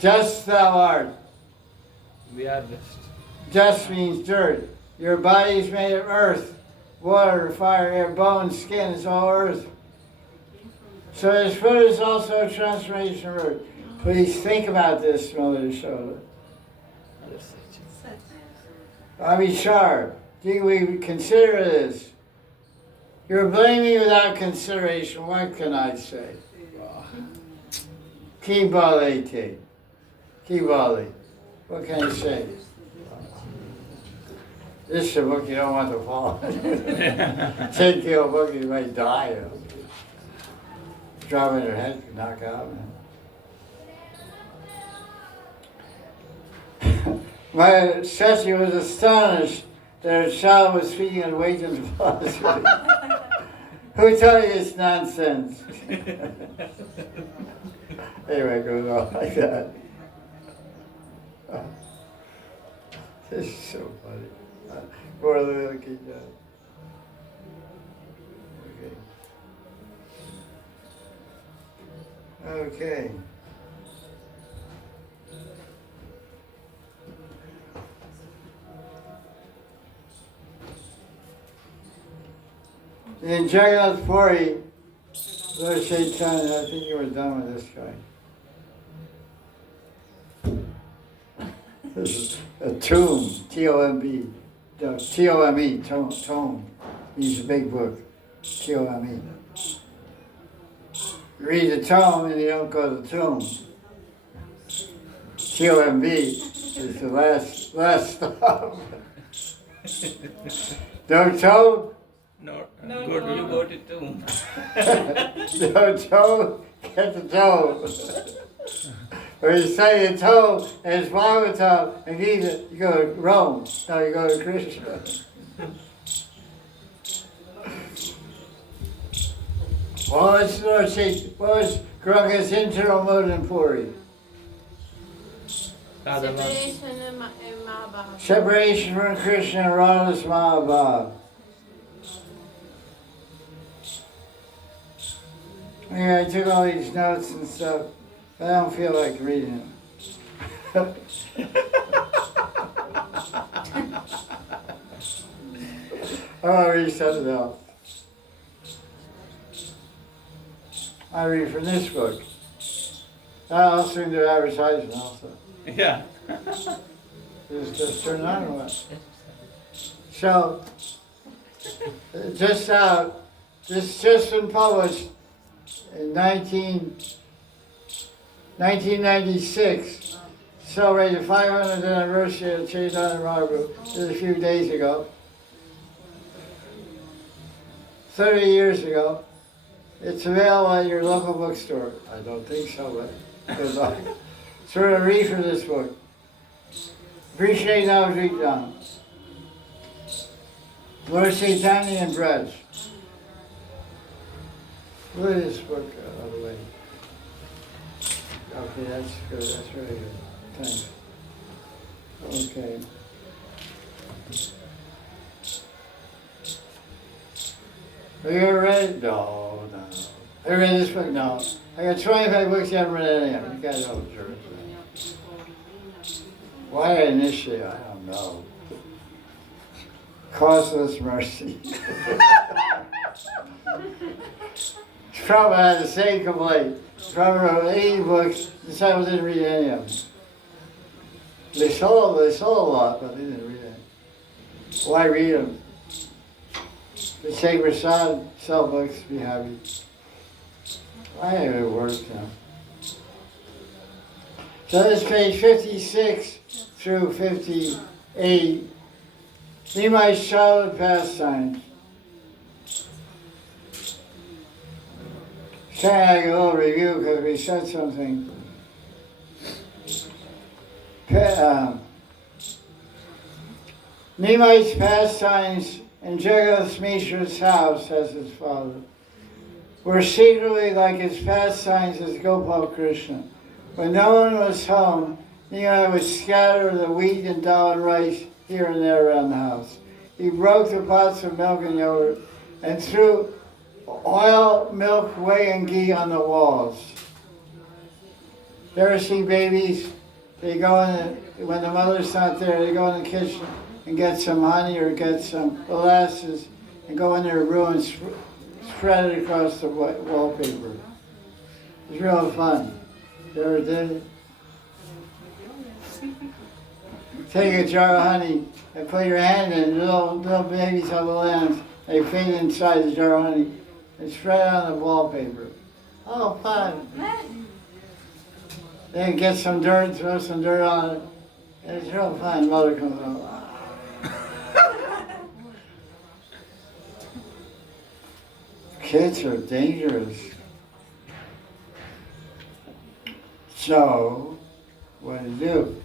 Dust thou art. We are dust. Dust means dirt. Your body is made of earth, water, fire, air, bones, skin, it's all earth. So his foot is also a transformation of earth. Please think about this, Mother Yashoda. Avichar, do we consider this? You're blaming without consideration. What can I say? Kibalete. Kibali. What can I say? This is a book you don't want to follow. 10-kilo book, you might die. Drop in your head, knock out. My Shashi was astonished that her child was speaking on weight and velocity. Who told you it's nonsense? Anyway, it goes on like that. This is so funny. Poor little kid. Okay. in Jagannath Puri, Lord Chaitanya, I think you were done with this guy. This is a tomb, T-O-M-B, T-O-M-E, tome. He's a big book, T-O-M-E. You read the tome and you don't go to the tomb. T-O-M-B is the last stop. No tome? No, No, good. no, you go to tomb. No toe, get the toe. Or you say the toe, and it's Bhagavatam, and Gita, you go to Rome. No, you go to Krishna. What was Gaura's internal mood in Puri? Separation and Mahabharata. Separation from Krishna and Radha's Mahabharata. Yeah, I took all these notes and stuff, but I don't feel like reading them. I'll read something else. I read from this book. I also do advertisement also. Yeah. Just turn it on or what? So, just out, this just been published in 1996, celebrated the 500th anniversary of Chaitanya Mahaprabhu just a few days ago. 30 years ago. It's available at your local bookstore. I don't think so, but good luck. So we're going to read from this book. Appreciate Navadvitam. Lord Chaitanya and Braj. Look at this book, by the way. Okay, that's good. That's really good. Thanks. Okay. Have you ever read it? No. Have you read this book? No. I got 25 books, you haven't read any of them. You guys know the truth. Why I initiate? I don't know. Causeless mercy. Prabhupada had the same complaint. Prabhupada wrote 80 books, disciples didn't read any of them. They sold a lot, but they didn't read any. Why read them? The say Prasad, sell books, be happy. Why it works now? So this page 56 through 58, Nimai's childhood pastimes. Trying to get a little review because we said something. Nimai's pastimes in Jagannath Mishra's house, as his father, were secretly like his pastimes as Gopal Krishna. When no one was home, Nimai would scatter the wheat and dal and rice here and there around the house. He broke the pots of milk and yogurt and threw oil, milk, whey, and ghee on the walls. You ever see babies? They go in, when the mother's not there, they go in the kitchen and get some honey or get some molasses and go in their room and spread it across the wallpaper. It's real fun. You ever did it? Take a jar of honey and put your hand in, little babies on the lambs. They fit inside the jar of honey and spread it on the wallpaper. Oh, fun. Then get some dirt, throw some dirt on it. It's real fun. Mother comes out. Kids are dangerous. So, what do you do?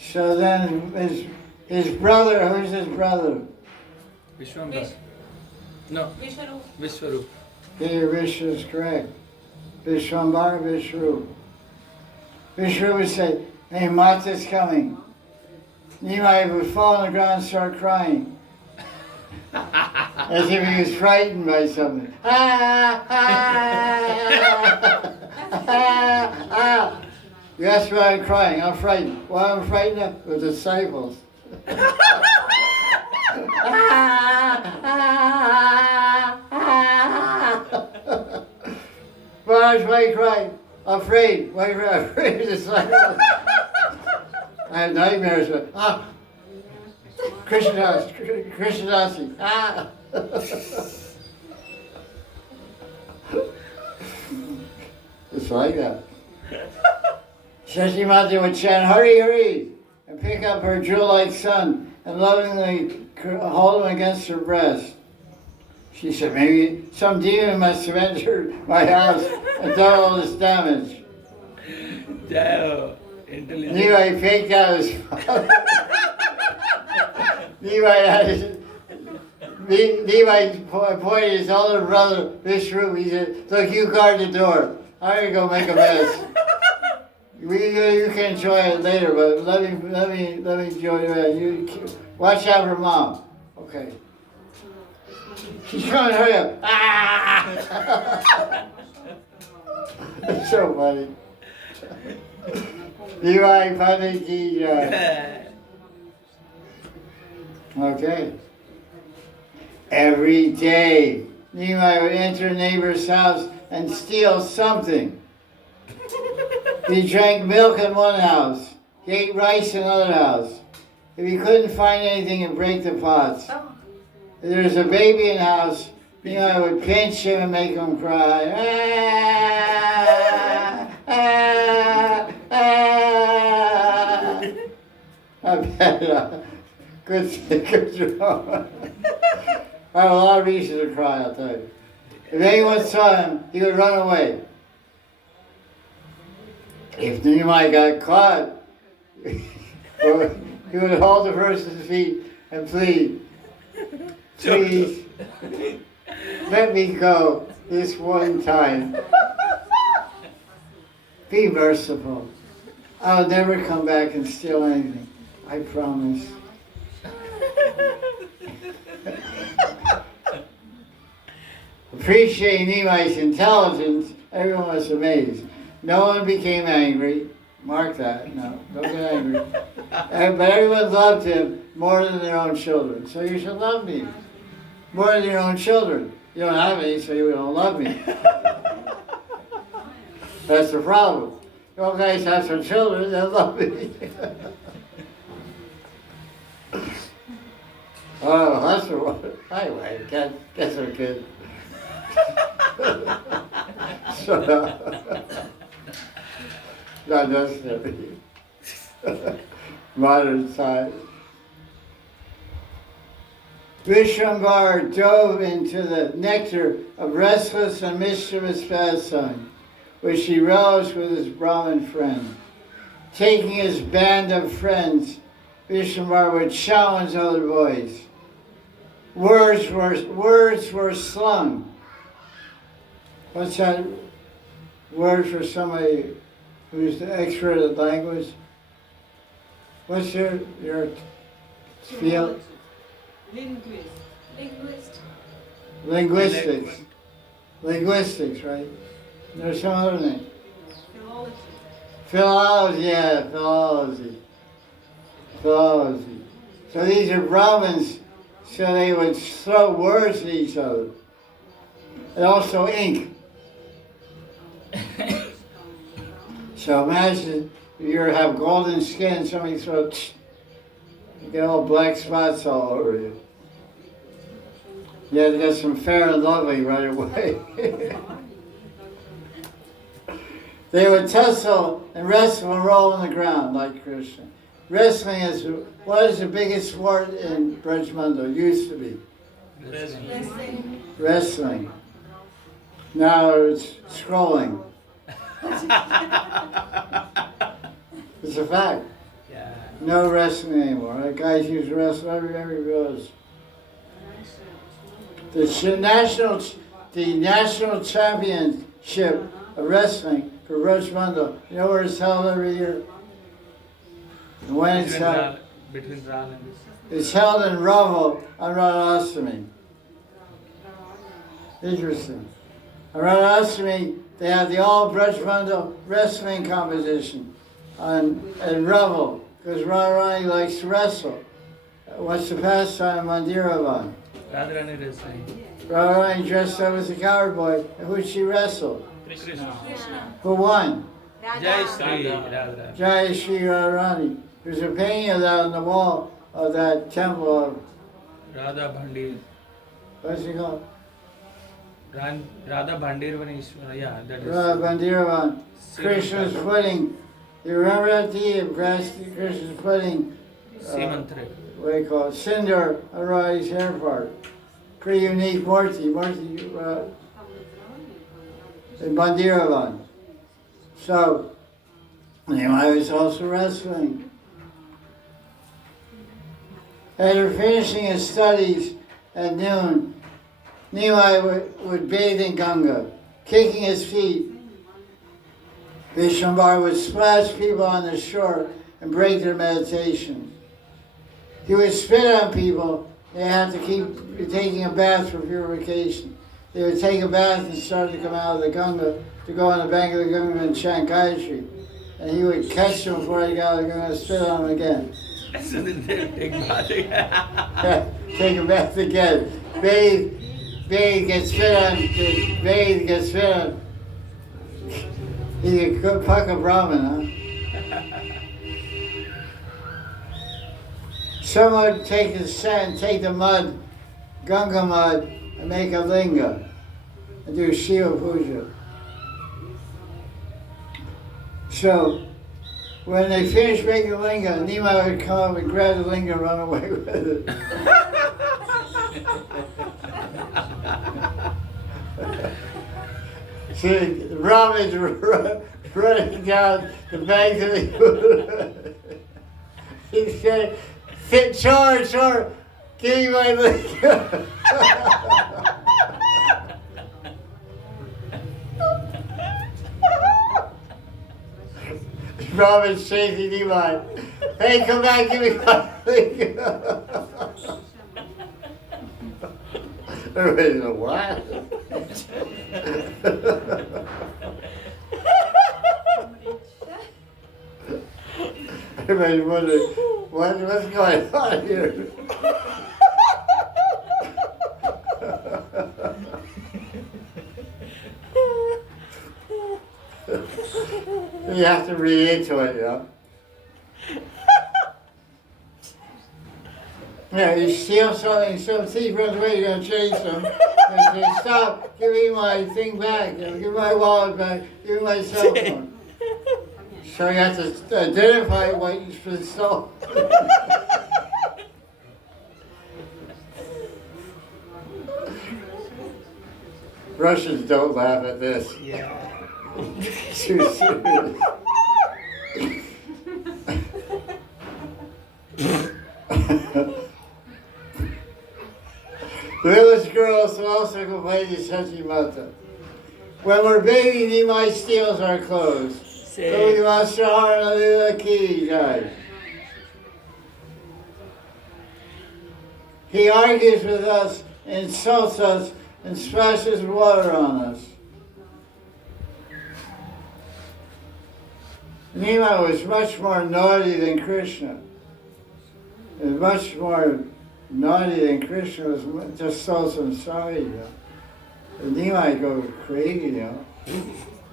So then his brother, who's his brother? Vishwambar. No. Vishwarup. Peter Vishnu is correct. Vishwambar, Vishru. Vishru would say, hey, Mata's coming. Nimai would fall on the ground and start crying. As if he was frightened by something. You asked why I'm crying. I'm frightened. Why I'm frightened of? The disciples. Maharaj, why you crying? Afraid. Why you crying? Afraid. It's like, I have nightmares. Krishnadasi. It's like that. Shashi Mata would chant Hari Hari and pick up her jewel-like son and lovingly hold him against her breast. She said, maybe some demon must have entered my house and done all this damage. Jai, intelligent. Levi faked out his father. Levi pointed his older brother, Vishnu. He said, look, you guard the door. I'm going to go make a mess. You can enjoy it later, but let me enjoy it. You watch out for mom. Okay. She's coming, hurry up. It's so funny. Levi Padiki. Okay. Every day, Levi would enter a neighbor's house and steal something. He drank milk in one house. He ate rice in another house. If he couldn't find anything, he'd break the pots. If there was a baby in the house, I would pinch him and make him cry. I bet. Good job. I have a lot of reasons to cry, I'll tell you. If anyone saw him, he would run away. If Nimai got caught, he would hold the person's feet and plead, please, let me go this one time. Be merciful. I'll never come back and steal anything. I promise. Appreciating Nimai's intelligence, everyone was amazed. No one became angry. Mark that. No, don't get angry. But everyone loved him more than their own children. So you should love me more than your own children. You don't have any, so you don't love me. That's the problem. You guys have some children that love me. Oh, that's the one. Anyway, get some kids. So, not necessary. Modern science. Vishwambar dove into the nectar of restless and mischievous pastime, which he relished with his Brahmin friend. Taking his band of friends, Vishwambar would challenge other boys. Words were slung. What's that word for somebody who's the expert at language? What's your field? Linguistics, right? There's some other name. Philology, yeah, philology. So these are Brahmins, so they would throw words at each other. And also ink. So imagine you have golden skin, somebody throws, you get all black spots all over you. You have to get some fair and lovely right away. They would tussle and wrestle and roll on the ground like Krishna. Wrestling is what is the biggest sport in Brajmanda? Used to be. Wrestling. Now it's scrolling. It's a fact. Yeah. No wrestling anymore. Right? Guys used to wrestle every village. The national championship of wrestling for Brajmanda, you know where it's held every year? And when it's held? Between Ram and this. It's held in Raval on Radhastami. Interesting. On Radhastami, they have the all Brajmanda wrestling competition in Raval, because Radharani likes to wrestle. What's the pastime on Mandiravan? Radharani wrestling. Radharani dressed up as a cowboy, and who'd she wrestle? Krishna. Who won? Jai Shri Radha. Radha. Jai Shri Radharani. There's a painting of that on the wall of that temple of, Radha Bhandir. what's it called? Radha Bhandirvaneshwara. Yeah, that is. Bandiravan. Krishna's footing. You remember that deed of Krishna's footing? Semantre. What do you call it? Cinder around his hair part. Pretty unique Murti. In Bandiravan. So, Nimai was also wrestling. After finishing his studies at noon, Nimai would bathe in Ganga, kicking his feet. Vishwambar would splash people on the shore and break their meditation. He would spit on people. They had to keep taking a bath for purification. They would take a bath and start to come out of the Ganga to go on the bank of the Ganga and chant Gayatri. And he would catch them before they got out of the Ganga and spit on them again. So then they take bath again. Take a bath again. Bathe, get spit on. Bathe, get spit on. He's a good Paka Brahmin, huh? Someone would take the sand, take the mud, Ganga mud, and make a linga and do Shiva Puja. So, when they finished making the linga, Nimai would come up and grab the linga and run away with it. See, the Brahmins were running down the banks of the he said, Chor, give me my linga. Brahmins chasing Nimai. Hey, come back, give me my linga. Everybody's like, what? Everybody's wondering, what's going on here? You have to read into it, you know? Yeah, you steal something, some thief runs away, you're going to chase them. And say, stop, give me my thing back, give me my wallet back, give me my cell phone. So you have to identify what you've been stolen. Russians don't laugh at this. Yeah. Too serious. The village girls also complain to Sachimata. When we're bathing, Nimai steals our clothes. So we must harm the key, guys. He argues with us, insults us, and splashes water on us. Nimai was much more naughty than Krishna. He was much more naughty than Krishna, was just stole some sari, you know. And Nimai goes crazy, you know.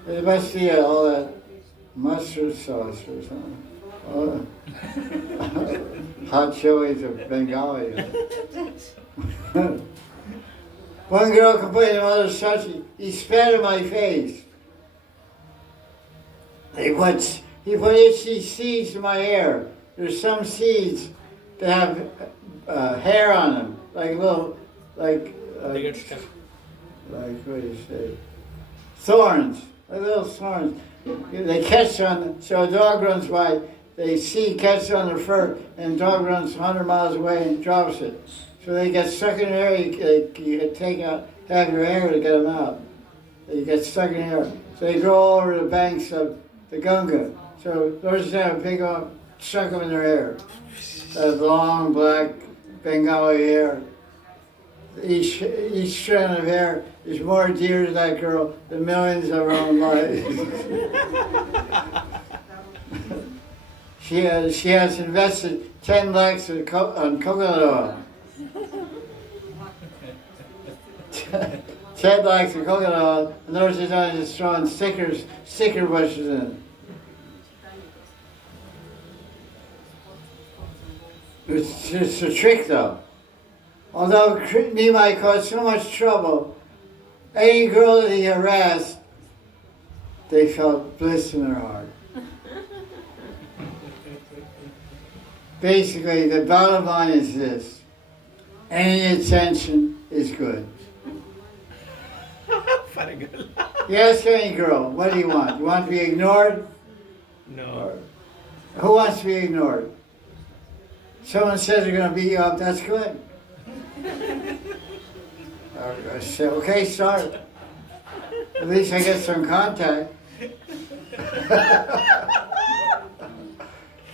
It must be all that mustard sauce or something. Oh, hot chilies of Bengali. You know. One girl complained to Mother Sachi, he spat in my face. He put itchy seeds in my hair. There's some seeds that have hair on them, like little, like what do you say? Thorns, like little thorns. They catch on, so a dog runs by, they catch on their fur, and the dog runs 100 miles away and drops it. So they get stuck in your hair, you take out half your hair to get them out. They get stuck in hair. So they go all over the banks of the Ganga. So those that have big one, stuck them in their hair. That long, black, Bengali hair. Each strand of hair is more dear to that girl than millions of her own lives. She has invested 10 lakhs on coconut oil. Ted likes the coconut oil, and Lord Chaitanya is throwing sticker bushes in it. It's just a trick though. Although Nimai caused so much trouble, any girl that he harassed, they felt bliss in their heart. Basically, the bottom line is this: any attention is good. For a girl. You ask any girl, what do you want? You want to be ignored? No. Who wants to be ignored? Someone says they're going to beat you up, that's good. I say, okay, start. At least I get some contact.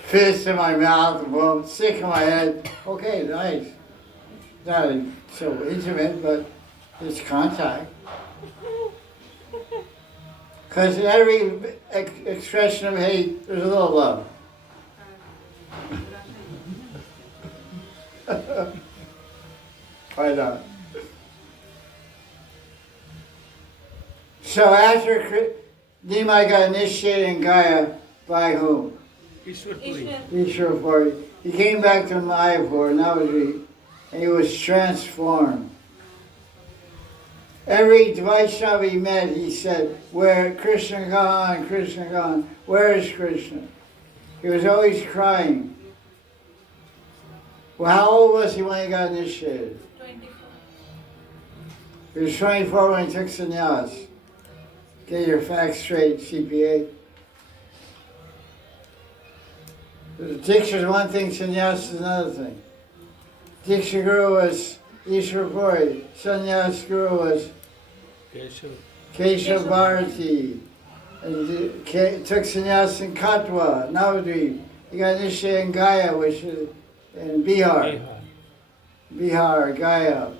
Fist in my mouth, boom, stick in my head. Okay, nice. Not so intimate, but it's contact. Because in every expression of hate, there's a little love. Why not? So after Nimai got initiated in Gaya, by whom? Ishwarpuri. He came back to Mayapur, Navadvip, and he was transformed. Every Vaishnava he met, he said, "Where Krishna gone? Krishna gone? Where is Krishna?" He was always crying. Well, how old was he when he got initiated? 24. He was 24 when he took sannyas. Get your facts straight, CPA. The Diksha is one thing, sannyas is another thing. Diksha Guru was Ishwarpuri. Sannyas Guru was Keshav Bharati. And took sannyas in Katwa, Navadvip. He got initiated in Gaya, which is in Bihar. Bihar, Gaya.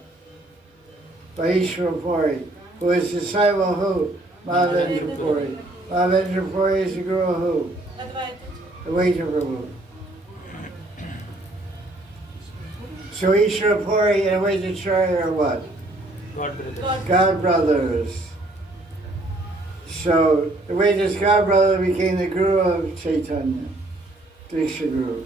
By Ishwarpuri, who is disciple of who? Mahanidhi. Mahanidhi is the Guru of who? Advaita Prabhu. So Ishwarpuri and Advaitacharya are what? God brothers. God brothers. So Advaita's God brother became the Guru of Chaitanya, Diksha Guru.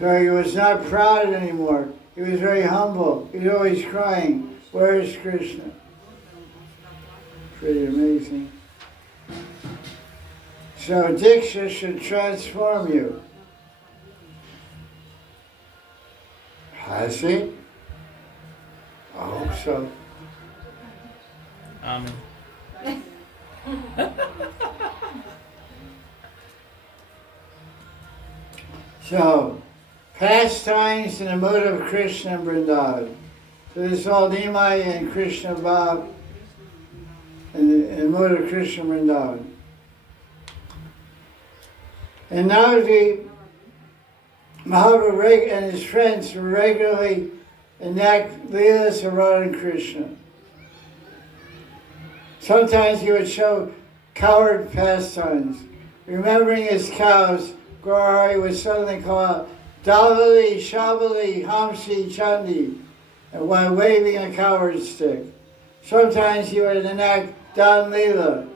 So he was not proud anymore. He was very humble. He was always crying, "Where is Krishna?" Pretty amazing. So Diksha should transform you. Has he? I hope so. Amen. So, pastimes in the mood of Krishna and Vrindavan. So this is all Nimai and Krishna Bhav in the mood of Krishna and Vrindavan. And Navadvip, Mahaprabhu and his friends regularly enact leelas of Radha and Krishna. Sometimes he would show coward pastimes. Remembering his cows, Gaura would suddenly call out, "Davali, Shabali, Hamsi, Chandi," and while waving a coward stick. Sometimes he would enact Dan Lila.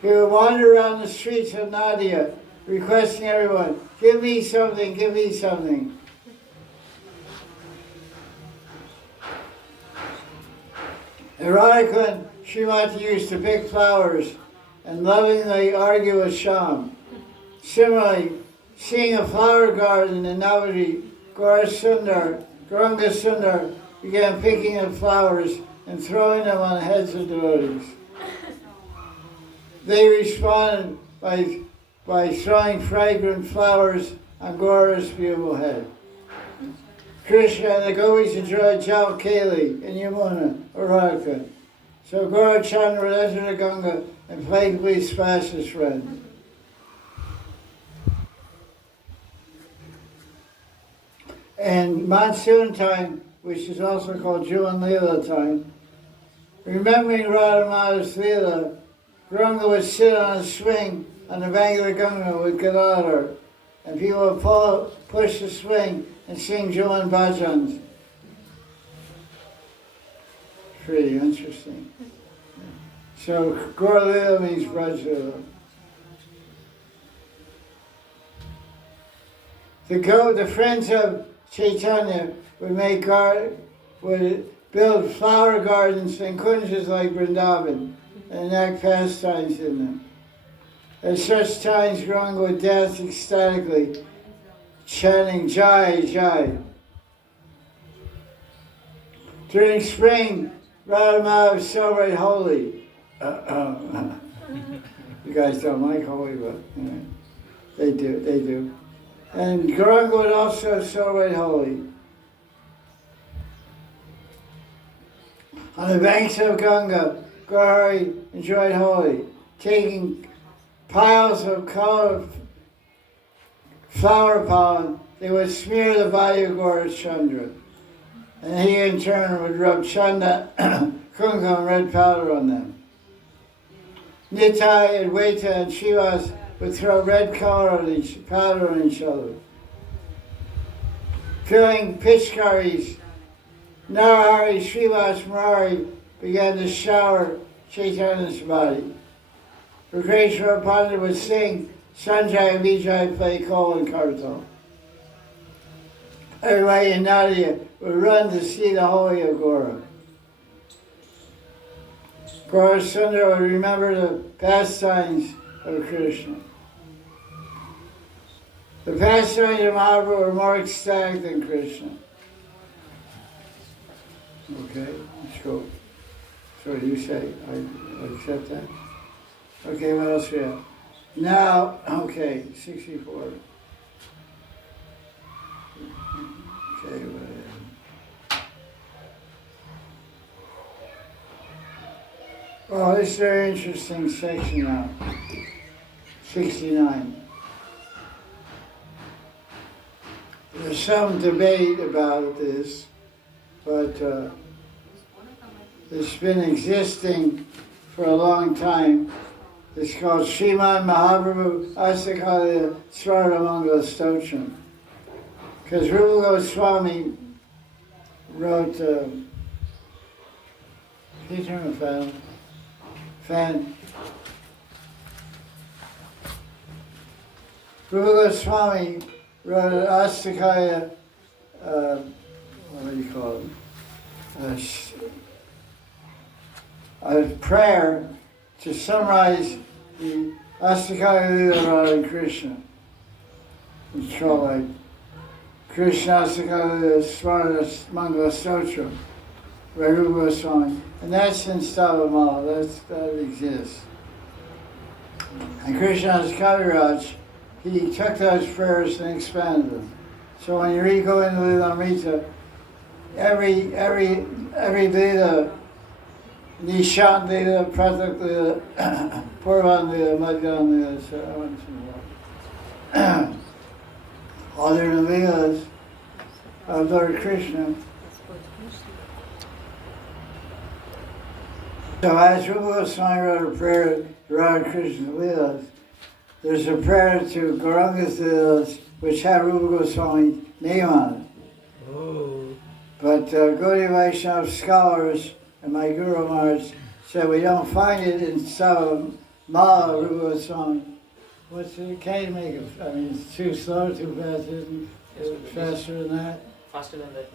He would wander around the streets of Nadia, requesting everyone, "Give me something, give me something." And Radhika and Srimati used to pick flowers and lovingly argue with Sham. Similarly, seeing a flower garden in Navadvip, Gauranga Sundar began picking the flowers and throwing them on the heads of devotees. They responded by throwing fragrant flowers on Gaura's beautiful head. Krishna and the gopis enjoyed Jal Kali and Yamuna or Radhika. So Gaura Chandra would enter the Ganga and playfully splash his friend. And monsoon time, which is also called Juan Leela time, remembering Radha Madhav's Leela, Gauranga would sit on a swing on the bank of the Ganga with Gadadhar, and people would push the swing and sing Juan bhajans. Pretty interesting. So Gaura Lila means Braj Lila. The friends of Chaitanya would build flower gardens and kunjas like Vrindavan and enact pastimes in them. At such times, Gauranga would dance ecstatically, chanting Jai, Jai. During spring, Radha would celebrate Holi. You guys don't like Holi, but they do. And Gauranga would also celebrate Holi. On the banks of Ganga, Gauri enjoyed Holi, taking piles of colored flower pollen. They would smear the body of Gaura Chandra, and he in turn would rub chanda, kumkum, and red powder on them. Nitai, Advaita, and Shivas would throw red powder on each other. Filling pitchkaris, Narahari, Srivas, Murari began to shower Chaitanya's body. Rageshwara Pandit would sing, Sanjay and Vijay play Kol and Kartal. Everybody in Nadia would run to see the Holy of Gaura. Gaura Sundar would remember the pastimes of Krishna. The pastimes of Mahaprabhu were more ecstatic than Krishna. Okay, let's go. So you say, I accept that? Okay, what else we have? Now, okay, 64. Okay, oh, this is a very interesting section now. 69. There's some debate about this, but it's been existing for a long time. It's called Sriman Mahaprabhu Astakalya Svaramangala Stotram. Because Rupa Goswami wrote, can you turn the fan? Rupa Goswami wrote an Astakaya, what do you call it? A prayer to summarize the Astakaya Lila Radha and Krishna. It's called like Krishna Astakaya Lila Svarana Mangala Stotra by Rupa Goswami. And that's in Stavamala, that exists. And Krishna's Kaviraj, he took those prayers and expanded them. So when you read go into Lila Amrita, every Lila, Nishant Lila, Pratak Lila, Purvan Lila, Madan Lila, so all the Leelas of Lord Krishna. So as Rupa Goswami wrote a prayer to Radha Krishna Leelas, there's a prayer to Gauranga's Leelas which have Rupa Goswami's name on it. Oh. But Gaudiya Vaishnava scholars and my Guru Maharaj said we don't find it in Mala Rupa Goswami. What's it? Can't make it. I mean, it's too slow, too fast, isn't it? Faster than that? Faster than that.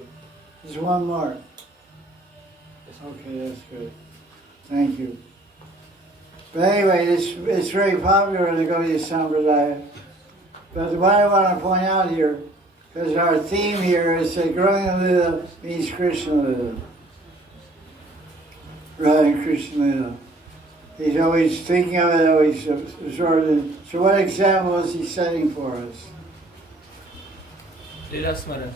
There's one more. Okay, that's good. Thank you. But anyway, it's very popular in the Gaudiya Sampradaya. But what I want to point out here, because our theme here is that Gauranga Lila means Krishna Lila. Radha Krishna Lila. He's always thinking of it, always absorbed in it. So what example is he setting for us? Lila Smaran.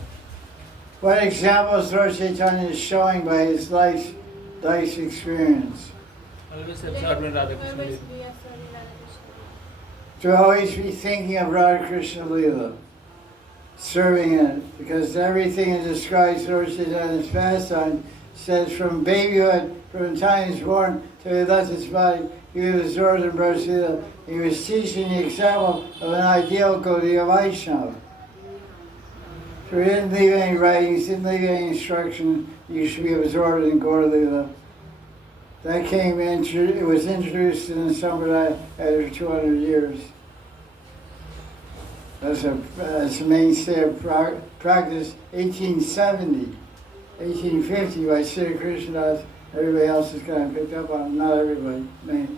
What example is Lord Chaitanya showing by his life's experience? Always absorbed in Radha Krishna. Always be a sorry Radha Krishna. To always be thinking of Radha Krishna Lila, serving in it, because everything that describes Lord Chaitanya's pastime says from babyhood, from the time he was born till he left his body, he was absorbed in Braj Lila. He was teaching the example of an ideal Gaudiya Vaishnava. So he didn't leave any writings, didn't leave any instruction. You should be absorbed in Gaura Lila That it was introduced in the Sampradaya after 200 years. That's a mainstay of practice. 1870, 1850 by Sri Krishna. Everybody else is kind of picked up on it. Not everybody, maybe.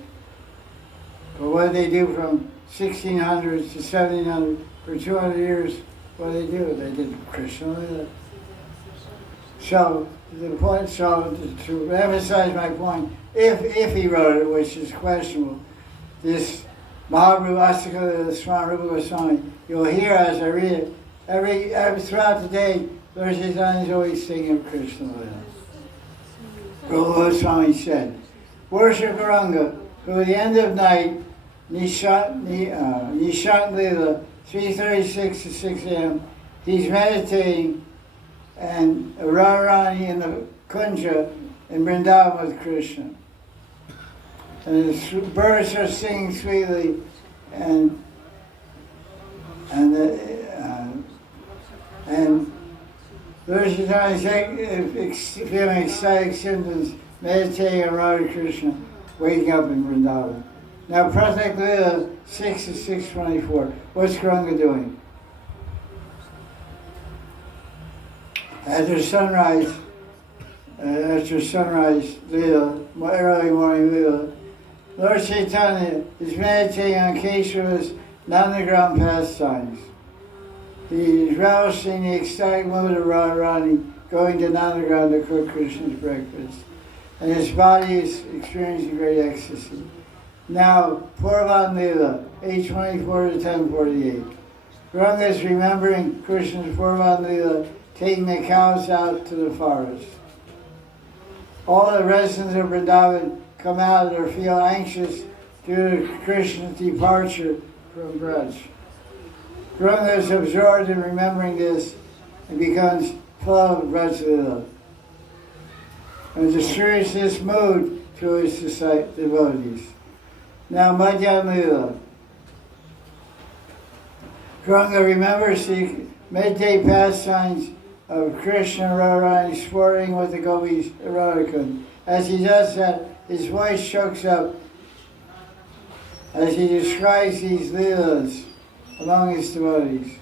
But what did they do from 1600 to 1700 for 200 years? What did they do? They did Krishna Lila. So the point, to emphasize my point, if he wrote it, which is questionable, this Mahaprabhu Astakala Swami Rupa Goswami, you'll hear as I read it, every throughout the day, Lord Chaitanya is always singing of Krishna Lila. Rupa Goswami said, worship Gauranga, who at the end of night, Nishat Lila, 3:36 to 6 a.m., he's meditating and Radharani in the Kunja in Vrindavan with Krishna. And the birds are singing sweetly, and Lord Chaitanya feeling ecstatic symptoms, meditating on Radha Krishna, waking up in Vrindavan. Now, Pratak Lila, 6 to 6:24. What's Gauranga doing? After sunrise Lila, early morning Lila, Lord Chaitanya is meditating on Kesava's Nandagram pastimes. He is relishing the ecstatic mood of Radharani going to Nandagram to cook Krishna's breakfast, and his body is experiencing great ecstasy. Now, Purvan Lila, 8:24 to 10:48. Gauranga is remembering Krishna's Purvan Lila, taking the cows out to the forest. All the residents of Vrindavan come out or feel anxious due to Krishna's departure from Braj. Gauranga is absorbed in remembering this and becomes full of Braj Lila, and distributes this mood to his devotees. Now, Madan Lila. Gauranga remembers the midday pastimes of Krishna and Radharani sporting with the gopis at Radhakund. As he does that, his voice chokes up as he describes these leelas among his devotees.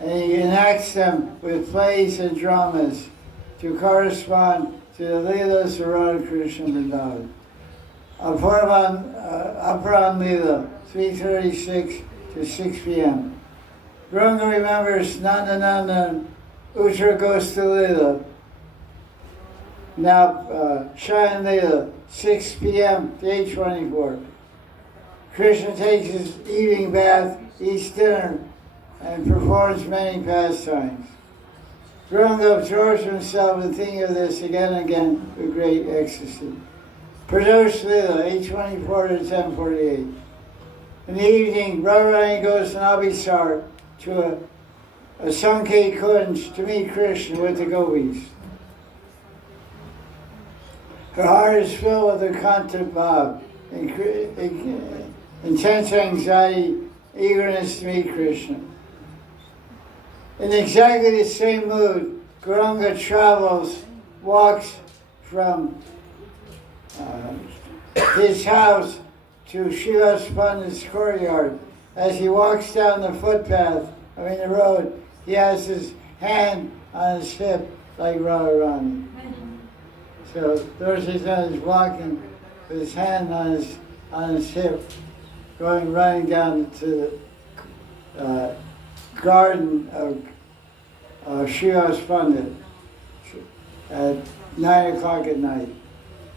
And he enacts them with plays and dramas to correspond to the leelas of Radha Krishna and Vrindavan. Aparan Lila, 3:36 to 6 p.m. Gauranga remembers Nandanandan Uttaragosta Lila. Now, Shayan Lila, 6 p.m. to 8:24. Krishna takes his evening bath, eats dinner, and performs many pastimes. Gauranga absorbs himself in thinking of this again and again with great ecstasy. Pradosh Lila, 8:24 to 10:48. In the evening, Radharani goes to Abhisar to a Sanket Kunj to meet Krishna with the gopis. Her heart is filled with a content bhav, intense anxiety, eagerness to meet Krishna. In exactly the same mood, Gauranga walks from his house to Shiva's Pandit's courtyard. As he walks down the the road, he has his hand on his hip like Radharani. So Lord Chaitanya is walking with his hand on his hip, running down to the garden of Shiva's Pandit at 9 o'clock at night.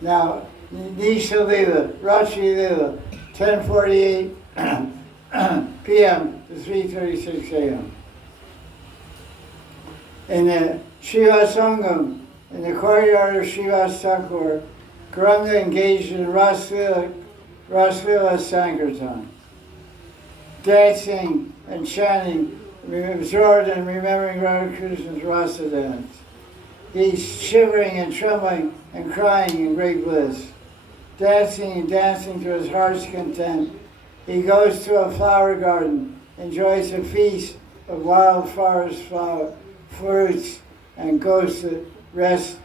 Now, Nisha Lila, Rashi Lila, 10:48 p.m. to 3:36 a.m. In the Shiva Sangam, in the courtyard of Shiva's Thakur, Gauranga engaged in Raslila Sankirtan, dancing and chanting, absorbed in remembering Radha Krishna's Rasa dance. He's shivering and trembling and crying in great bliss. Dancing to his heart's content, he goes to a flower garden, enjoys a feast of wild forest fruits, and goes to rest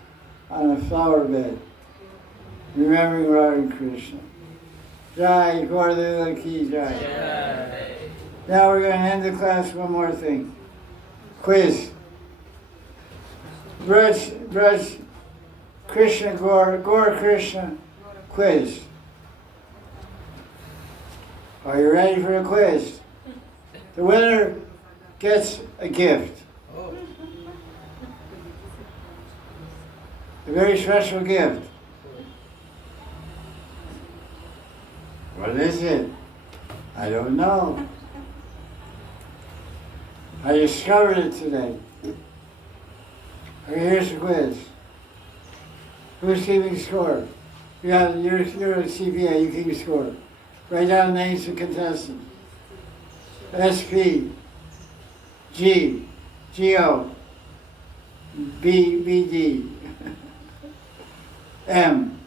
on a flower bed. remembering Radha Krishna. Jai, Gaura Lila Ki Jai. Jai. Now we're going to end the class with one more thing. Quiz. Braj, Krishna, Gaura Krishna, quiz. Are you ready for the quiz? The winner gets a gift. Oh. A very special gift. What is it? I don't know. I discovered it today. Okay, here's the quiz. Who's keeping score? You're a CPA, you keep score. Write down names of contestants. SP, G, GO, BD, M,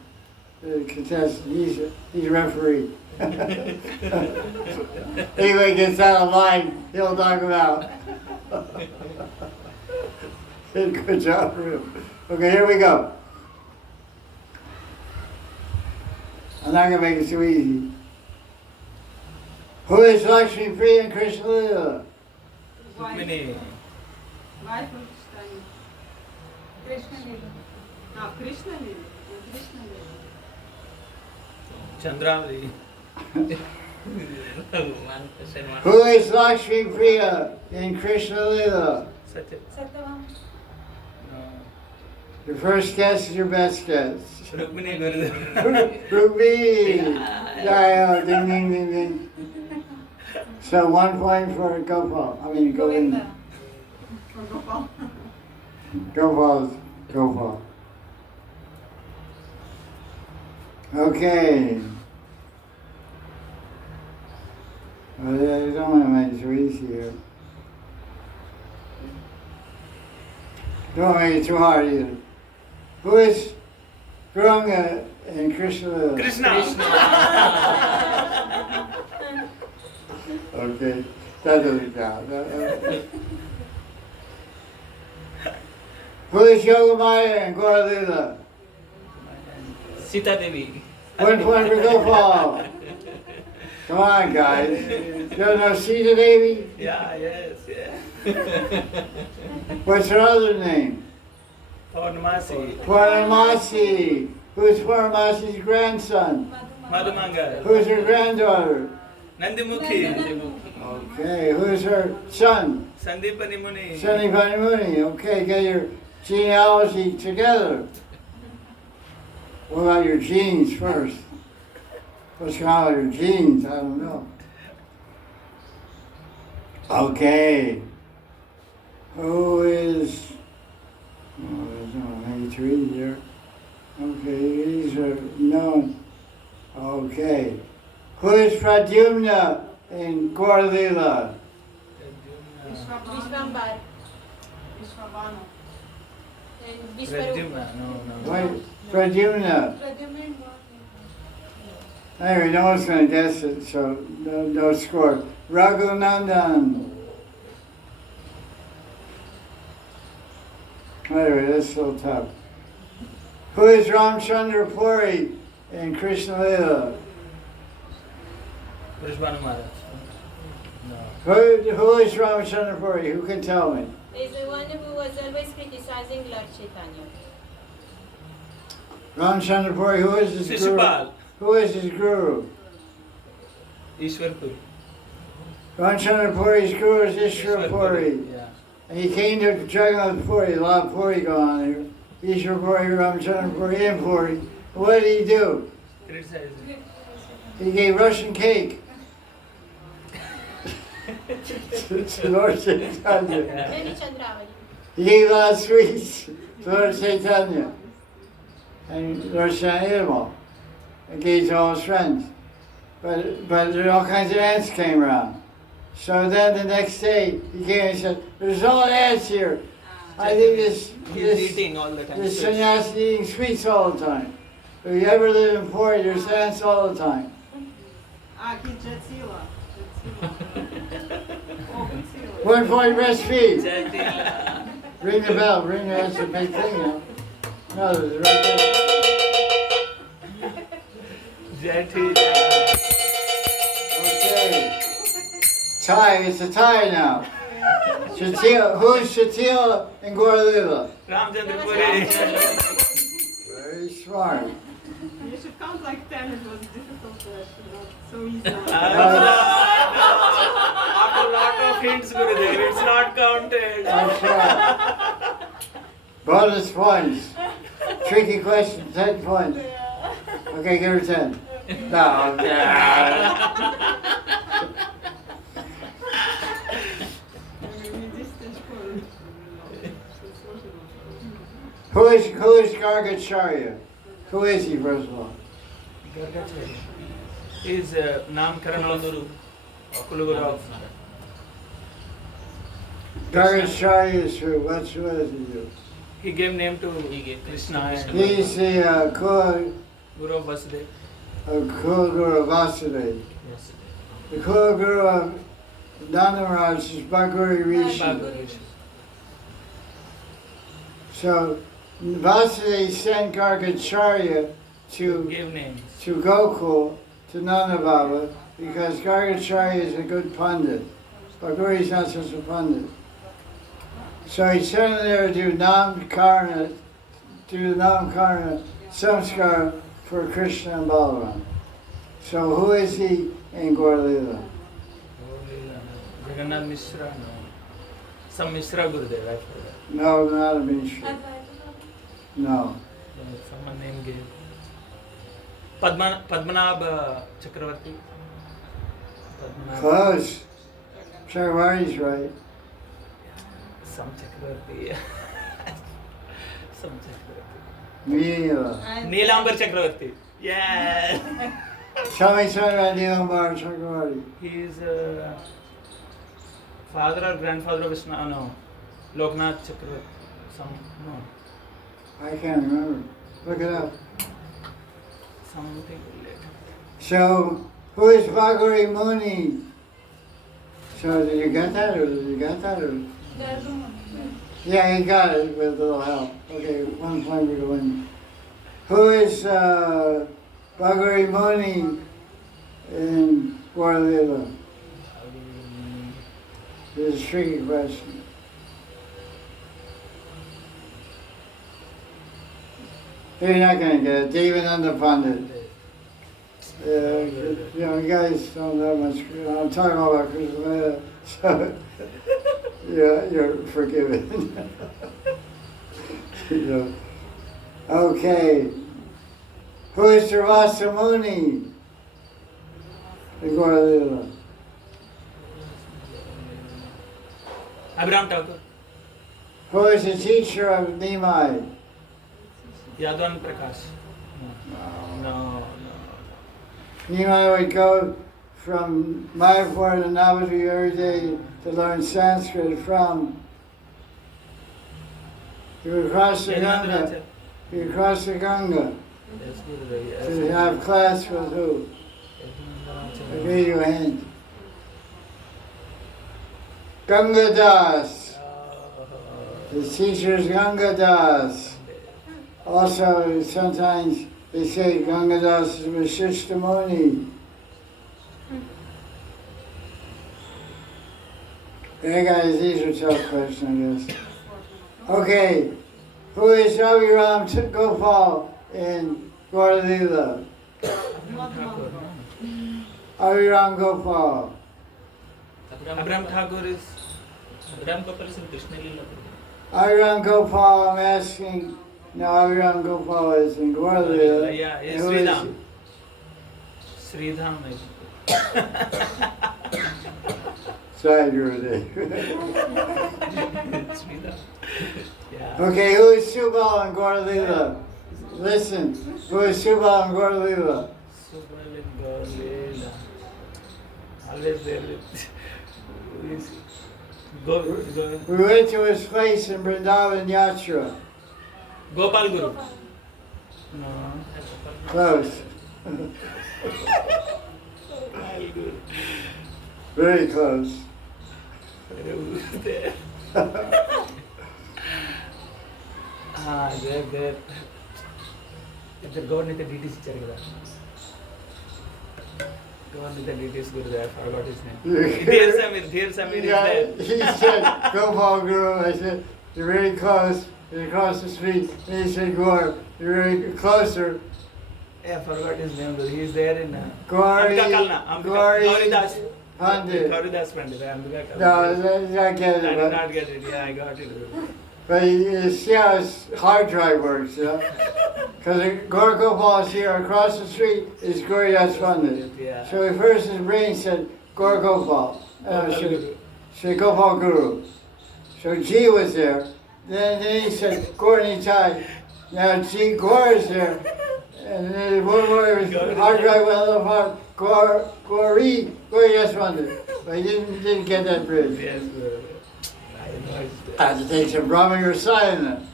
the contestant, he's a referee. Anybody gets out of line, he'll knock him out. Good job for him. Okay, here we go. I'm not going to make it too easy. Who is Lakshmi Priya and Krishna Lila? Rukmini. Wife of Krishna Lila. Ah, Krishna Lila. Krishna Lila. Chandravali. Who is Lakshmi Priya in Krishna Lila? Satya. Satyavama. No. Your first guess is your best guess. Rukmini Gurudev. Rukmini! Jaya, ding ding ding ding. So 1 point for Gopal. I mean, Govinda. For Gopal. Gopal. Okay. Well, I don't want to make it too easy here. Don't want to make it too hard either. Who is Gauranga in Krishna Lila? Krishna. Okay, that doesn't count. Who is Yogamaya and Gaura Lila? Sita Devi. 1 point for Gopal. Come on, guys. You don't know Sita Devi? Yeah, yes, yeah. What's her other name? Purnamasi. Purnamasi. Who's Purnamasi's grandson? Madhumangal. Who's her granddaughter? Nandimukhi. Okay, who's her son? Sandipani Muni. Sunny Muni. Okay, get your genealogy together. What about your genes first? What's going on with your genes? I don't know. Okay. Who is... Oh, there's no make it too easy here. Okay, these are known. Okay. Who is Pradyumna in Gaura Lila? Vishwambar. Vishwabhanu. And Vishwarupa. Pradyumna. No. Wait, Pradyumna. Anyway, no one's going to guess it, so no score. Raghunandan. Anyway, that's so tough. Who is Ramchandra Puri in Krishna Lila? Krishna Maharaj. No. Who is Ramchandra Puri? Who can tell me? Is the one who was always criticizing Lord Chaitanya. Ramchandra Puri, who is his guru? Shishupal. Who is his guru? Ishwarpur. Ramchandra Puri's guru is Ishwar Puri. Yeah. And he came to Jagannath Puri, a lot of Puri going on here. Ishwar Puri, Ramchandra Puri, and Puri. What did he do? Criticizing. He gave Russian cake to Lord Chaitanya. Maybe Chandravali. He gave a lot of sweets to Lord Chaitanya. And Lord Chaitanya ate them all. And gave to all his friends. But there all kinds of ants came around. So then the next day he came and said, there's all ants here. I think He's eating all the time. this sannyasi eating sweets all the time. If you ever live in Puri, there's ants all the time. Ah, Jatsila. 1 point recipe. Jatila. Ring the bell. Ring that's a big thing, you know. No, there's right there. That is. Okay. Tie, it's a tie now. Shatil, who's Shatil and Gaura? Ramchandra Puri. Very smart. You should count like 10, it was difficult question, not so easy. After a lot of hints, Gurudev, it's not counted. That's right. Bonus points. Tricky question, 10 points. Okay, give her 10. No, yeah. Who is Gargacharya? Who is he, first of all? He is Namkaran of Kuluguru of. Gargacharya is who? What does he do? He gave name to Krishna and He's the Guru of Vasudeva. Guru of Vasudeva. The Guru of Nanda Maharaj is Bhagavati Rishi. Bhagavad. So Vasudeva sent Gargacharya to Gave names. Gokul, to Nanda Baba, because Gargacharya is a good pundit. Bhagavati is not such a pundit. So he sent him there to do Namkarna Samskar for Krishna and Balaram. So who is he in Gaura Lila? Jagannath Mishra, no. Some Mishra Gurudev, I forgot. No, not a Mishra. No. Someone name gave. Padmanabh Chakravarti. Padmanabh. Close. Chakravarti's right. Some Chakravarti. Some Chakravarti. Mila. Neelambar Chakravarti. Yeah. Tell me something about Neelambar Chakravarti. He is father or grandfather of Vishnu. No. Loknath Chakravarti. Some, no. I can't remember. Look it up. Something related. So, who is Bhagavati Muni? So, did you get that, or did you get that, or? Yeah, he got it with a little help. Okay, 1 point for the win. Who is Bhagavati Muni in Gaura Lila? This is a tricky question. You're not going to get it. Devananda Pandit. You know, you guys don't know much. I'm talking about Krishna, so yeah, you're forgiven. You know. Okay. Who is Sravasa Muni? The Gaura Lila. Abhiram Thakur. Who is the teacher of Nimai? Yadvan Prakash. No. Nimai would go from Mayapur to Navadvip every day to learn Sanskrit from. He would cross the Ganga. He would cross the Ganga to have class with who? I'll give you a hint. Ganga Das. His teacher is Ganga Das. Also, sometimes they say Ganga Das is Vashishta Muni. Hey guys, these are tough questions, I guess. Okay, who is Abhiram Gopal in Gaura Lila? Abhiram Gopal. Abhiram Thakur is. Abhiram Gopal is in Krishna Lila. Abhiram Gopal, I'm asking. No, Abhiram Gopal is in Gaura Lila. Yeah, it's Who is Sridham. Sridham, I think. Sorry, Gurudev. Sridham. Yeah. Okay, who is Subal in Gaura Lila? Listen, who is Subal in Gaura Lila? Subal in Gaura Lila. Always there with. Who is he? Go. We went to his place in Vrindavan Yatra. Gopal Guru. No. Close. Gopal Guru. Very close. Who's there? there. ఇద్దరు government details ఇచ్చారు కదా Go on with the details, Gurudev. I forgot his name. Dear Samir is Yeah, there. he said, Gopal Guru. I said, you're very close. You're across the street. And he said, Gaura, you're very closer. Yeah, I forgot his name. He is there in Gauri, Ambika Kalna. Gauridas Pandit. Gauridas Pandit. Ambika Kalna. No, that's not I getting did it. not get it. Yeah, I got it. But you see how his hard drive works, you know? Because Gaura Gopal is here across the street is Gauridas Pandit. Yeah. So at first his brain said Gaura Gopal. Said Gopal Guru. So G was there. Then he said Gaura Nitai. Now G Gaura is there. And then one more hard drive went a little far. Gauridas Pandit. But he didn't get that bridge. Yes, Guru. I know it's there. I had to take some Brahma or silent.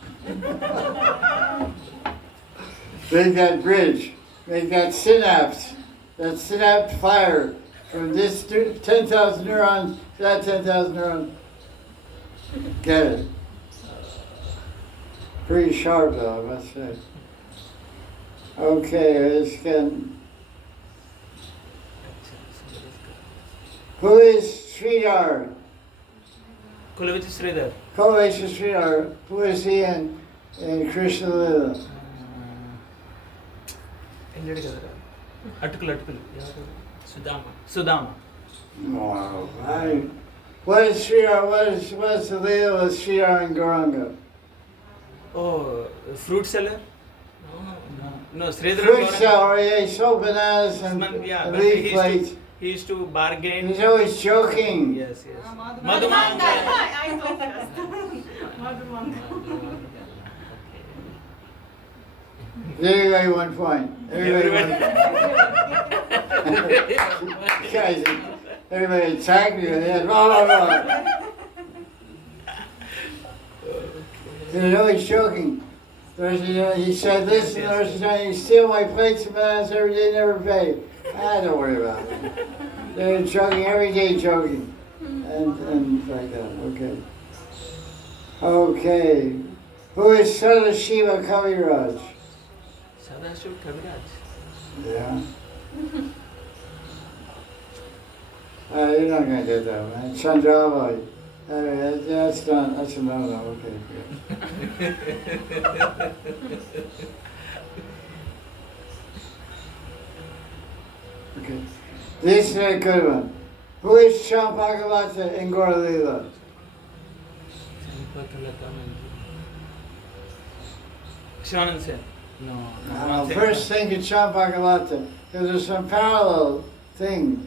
Make that bridge, make that synapse fire from this 10,000 neurons to that 10,000 neurons. Get it. Pretty sharp though, I must say. Okay, let's get. Who is Sridhar? Kulavich Sridhar. Kovacha Sridhar. Who is he in Krishna Lila? Ended కదా అటుకులు Sudama Wow. What is Sridhar? What's the Lila with Sridhar and Gauranga? Oh, fruit seller? No, Sridhar. Fruit seller, yeah, he sold bananas and Yeah, and but leaf plates. he used to bargain. He's always joking. Yes. Madhumanga. I know first. Madhumanga. Everybody 1 point. Everybody 1 point. Guys, everybody attacked me. They had blah. He's always joking. He said this and there's time you steal my plates and bananas every day, never pay. Don't worry about it. They're joking every day, joking. And like that. Okay. Who is Sadashiva Kaviraj? Sadashiv Kaviraj. Yeah. You're not going to get that one. Chandrava. That's not, that's a no. Okay, good. Okay. This is a good one. Who is Champagavata in Gaura Lila? Shivanand Sen. No. First think of Champagavata, because there's some parallel thing.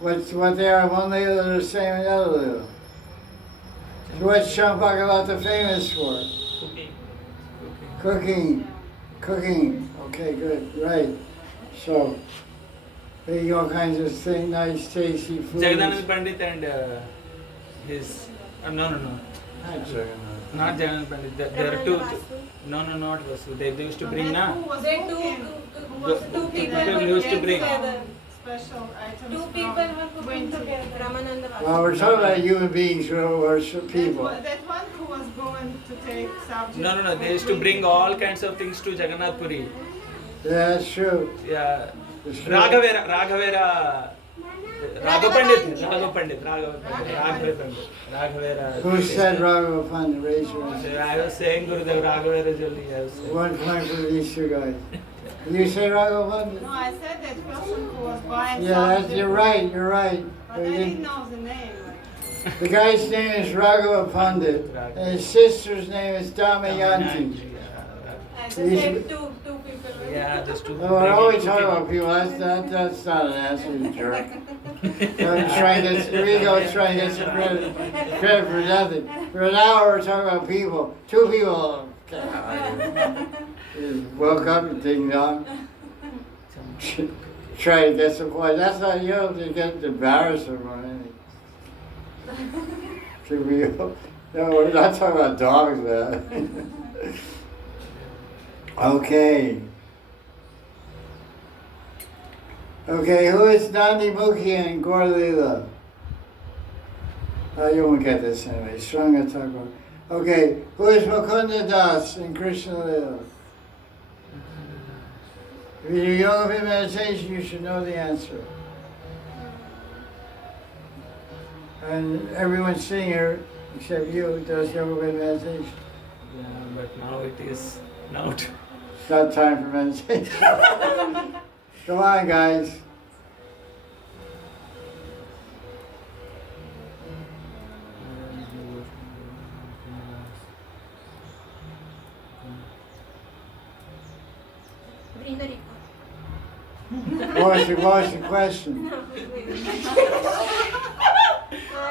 What they are, one Lila, they're the same in the other Lila. So what's Champagavata famous for? Cooking. Okay, good, right. So, they eat all kinds of things, nice, tasty food. Jagadanand Pandit and his. No. Not Jagannath. Not Jagannath Pandit. There are two. No, not Vasu. They used to bring na. They two people used to bring. together. Special items. Two people were cooking together. Ramananda Vasu. Well, we're talking about human beings or people. That one who was going to take subject. No. They used to bring all kinds of things to Jagannath Puri. Yeah, that's true. Yeah. That's true. Raghavera. Raghav Pandit. Who said Raghava Pandit? Raise your hand. I was saying Gurudev Raghavera Jolly. I was saying. 1 point for these two guys. Did you say Raghava Pandit? No, I said that person who was buying Yeah, something. you're right. But I didn't know the name. The guy's name is Raghava Pandit, and his sister's name is Damayanti. As I said, two people were. Yeah, just to. No, we're always talking about people. That's not an answer, you jerk. Don't try and get some ego, try and get some credit for nothing. For an hour, we're talking about people. Two people. You woke up and ding dong. Try to get some point. That's not you to get embarrassed or anything. Two people. No, we're not talking about dogs, man. Okay, who is Nandi Mukhi in Gaura Lila? You won't get this anyway. Strong Thakur. Okay, who is Mukunda Das in Krishna Lila? If you do yoga fit meditation, you should know the answer. And everyone sitting here, except you, does yoga with meditation. Yeah, but now it is now. It's not time for meditation. Come on, guys. Brinda Rico. What was the question?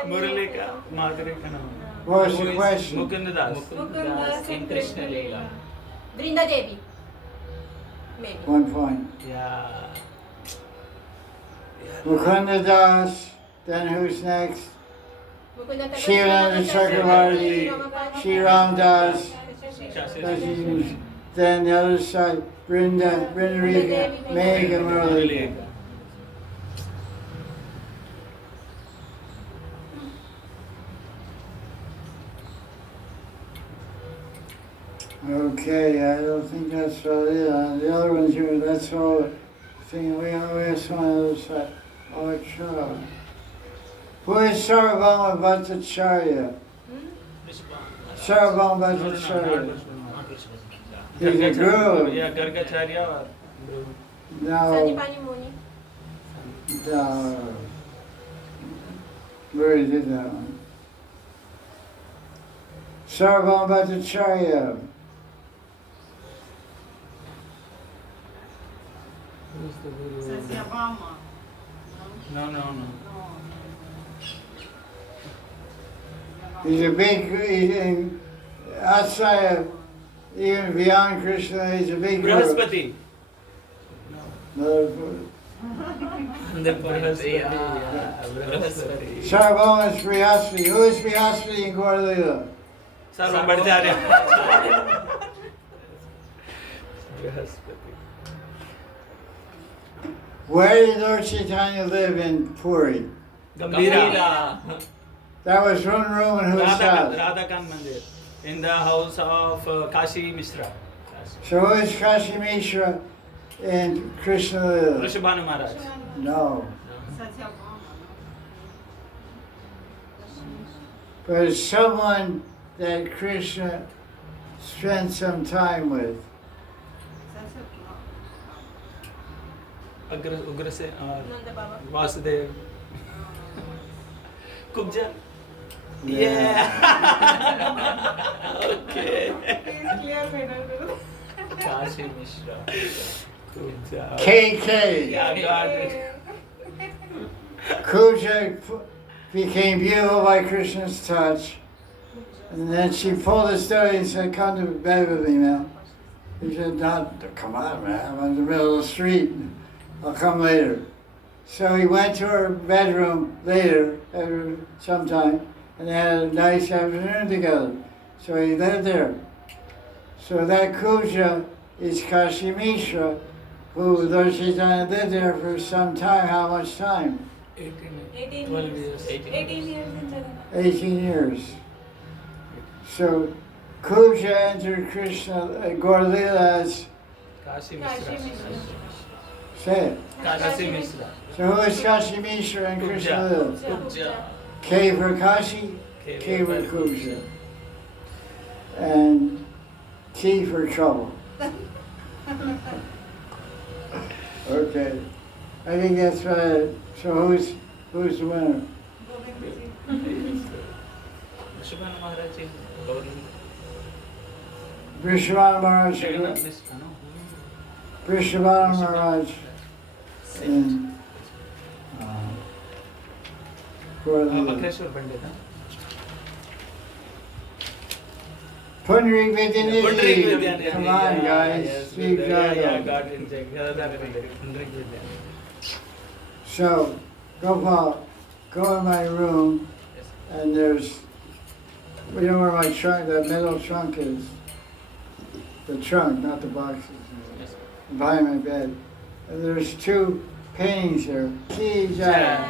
Murali ka, Madhuri ka naman. What was the question? Mukunda Das. Mukundas in Krishna lila. Brinda Devi. Maybe. 1 point. Yeah. Mukunda Das. Then who's next? Mukunda Thakur, Shivananda Chakravarti, Shri Das. Shashi. Then the other side, Brinda Rika, Megha Murali. Okay, I don't think that's all it. The other ones here, that's all. Thing we always on the other side. Oh, sure. Who is Sarvabhauma Bhattacharya? Sarvabhauma Bhattacharya. He's a guru. Yeah, Gargacharya or No, Sanjipani Muni. no. Where is it that one? Sarvabhauma Bhattacharya. who's the guru? Satyabhama. No. He's a big, outside of, even beyond Krishna, he's a big guru. Brahaspati. Another- The Brahaspati. Yeah, Brahaspati. Sarvabhauma is Brihaspati. Who is Brihaspati in Gaura Lila? Sarvabhaumacharya. Brahaspati. Where did Lord Chaitanya live in Puri? Gambhira. That was one room in whose house? Radhakan Mandir. In the house of Kashi Mishra. So who is Kashi Mishra in Krishna Lila? Rishabhanu Maharaj. No. Satyabhama. But it's someone that Krishna spent some time with. Ugrase. Nanda Baba. Vasudev. Kubja. Yeah. Okay. Please clear middle. Kashi Mishra. Kubja. KK. Yeah, got it. Kuja became beautiful by Krishna's touch. And then she pulled his story and said, come to bed with me, man. He said, not, come on, man, I'm in the middle of the street. I'll come later. So he went to her bedroom later, sometime, and they had a nice afternoon together. So he lived there. So that Kuja is Kashi Mishra, who Lord Chaitanya lived there for some time. How much time? 18 12 years. years. 18 years in Jagannath. 18 years. So Kuja entered Krishna, Gaura Lila as, Kashi Kashi Mishra. Mishra. say it. Kashi Mishra. So who is Kashi Mishra and Krishna Lila? Kubja. K for Kashi, K for Kuja. And T for trouble. Okay. I think that's right. So who's the winner? Rishabhanu Maharaj in Gauri. Vrishabhanu Maharaj. Jagannath Mishra, no? Vrishabhanu Maharaj. In Gaura Lila. Makreshwar Pandit, huh? Pundarik Pundarik Vidyanidhi. Vidyanidhi. Come on, guys. Yes, Speak yeah, Jagannath. got it. Pundarik Vidyanidhi. So, Gopal, go in my room, and there's, you know where my trunk, that metal trunk is? The trunk, not the boxes. Yes. Behind my bed. And there's two paintings there. See, Jai.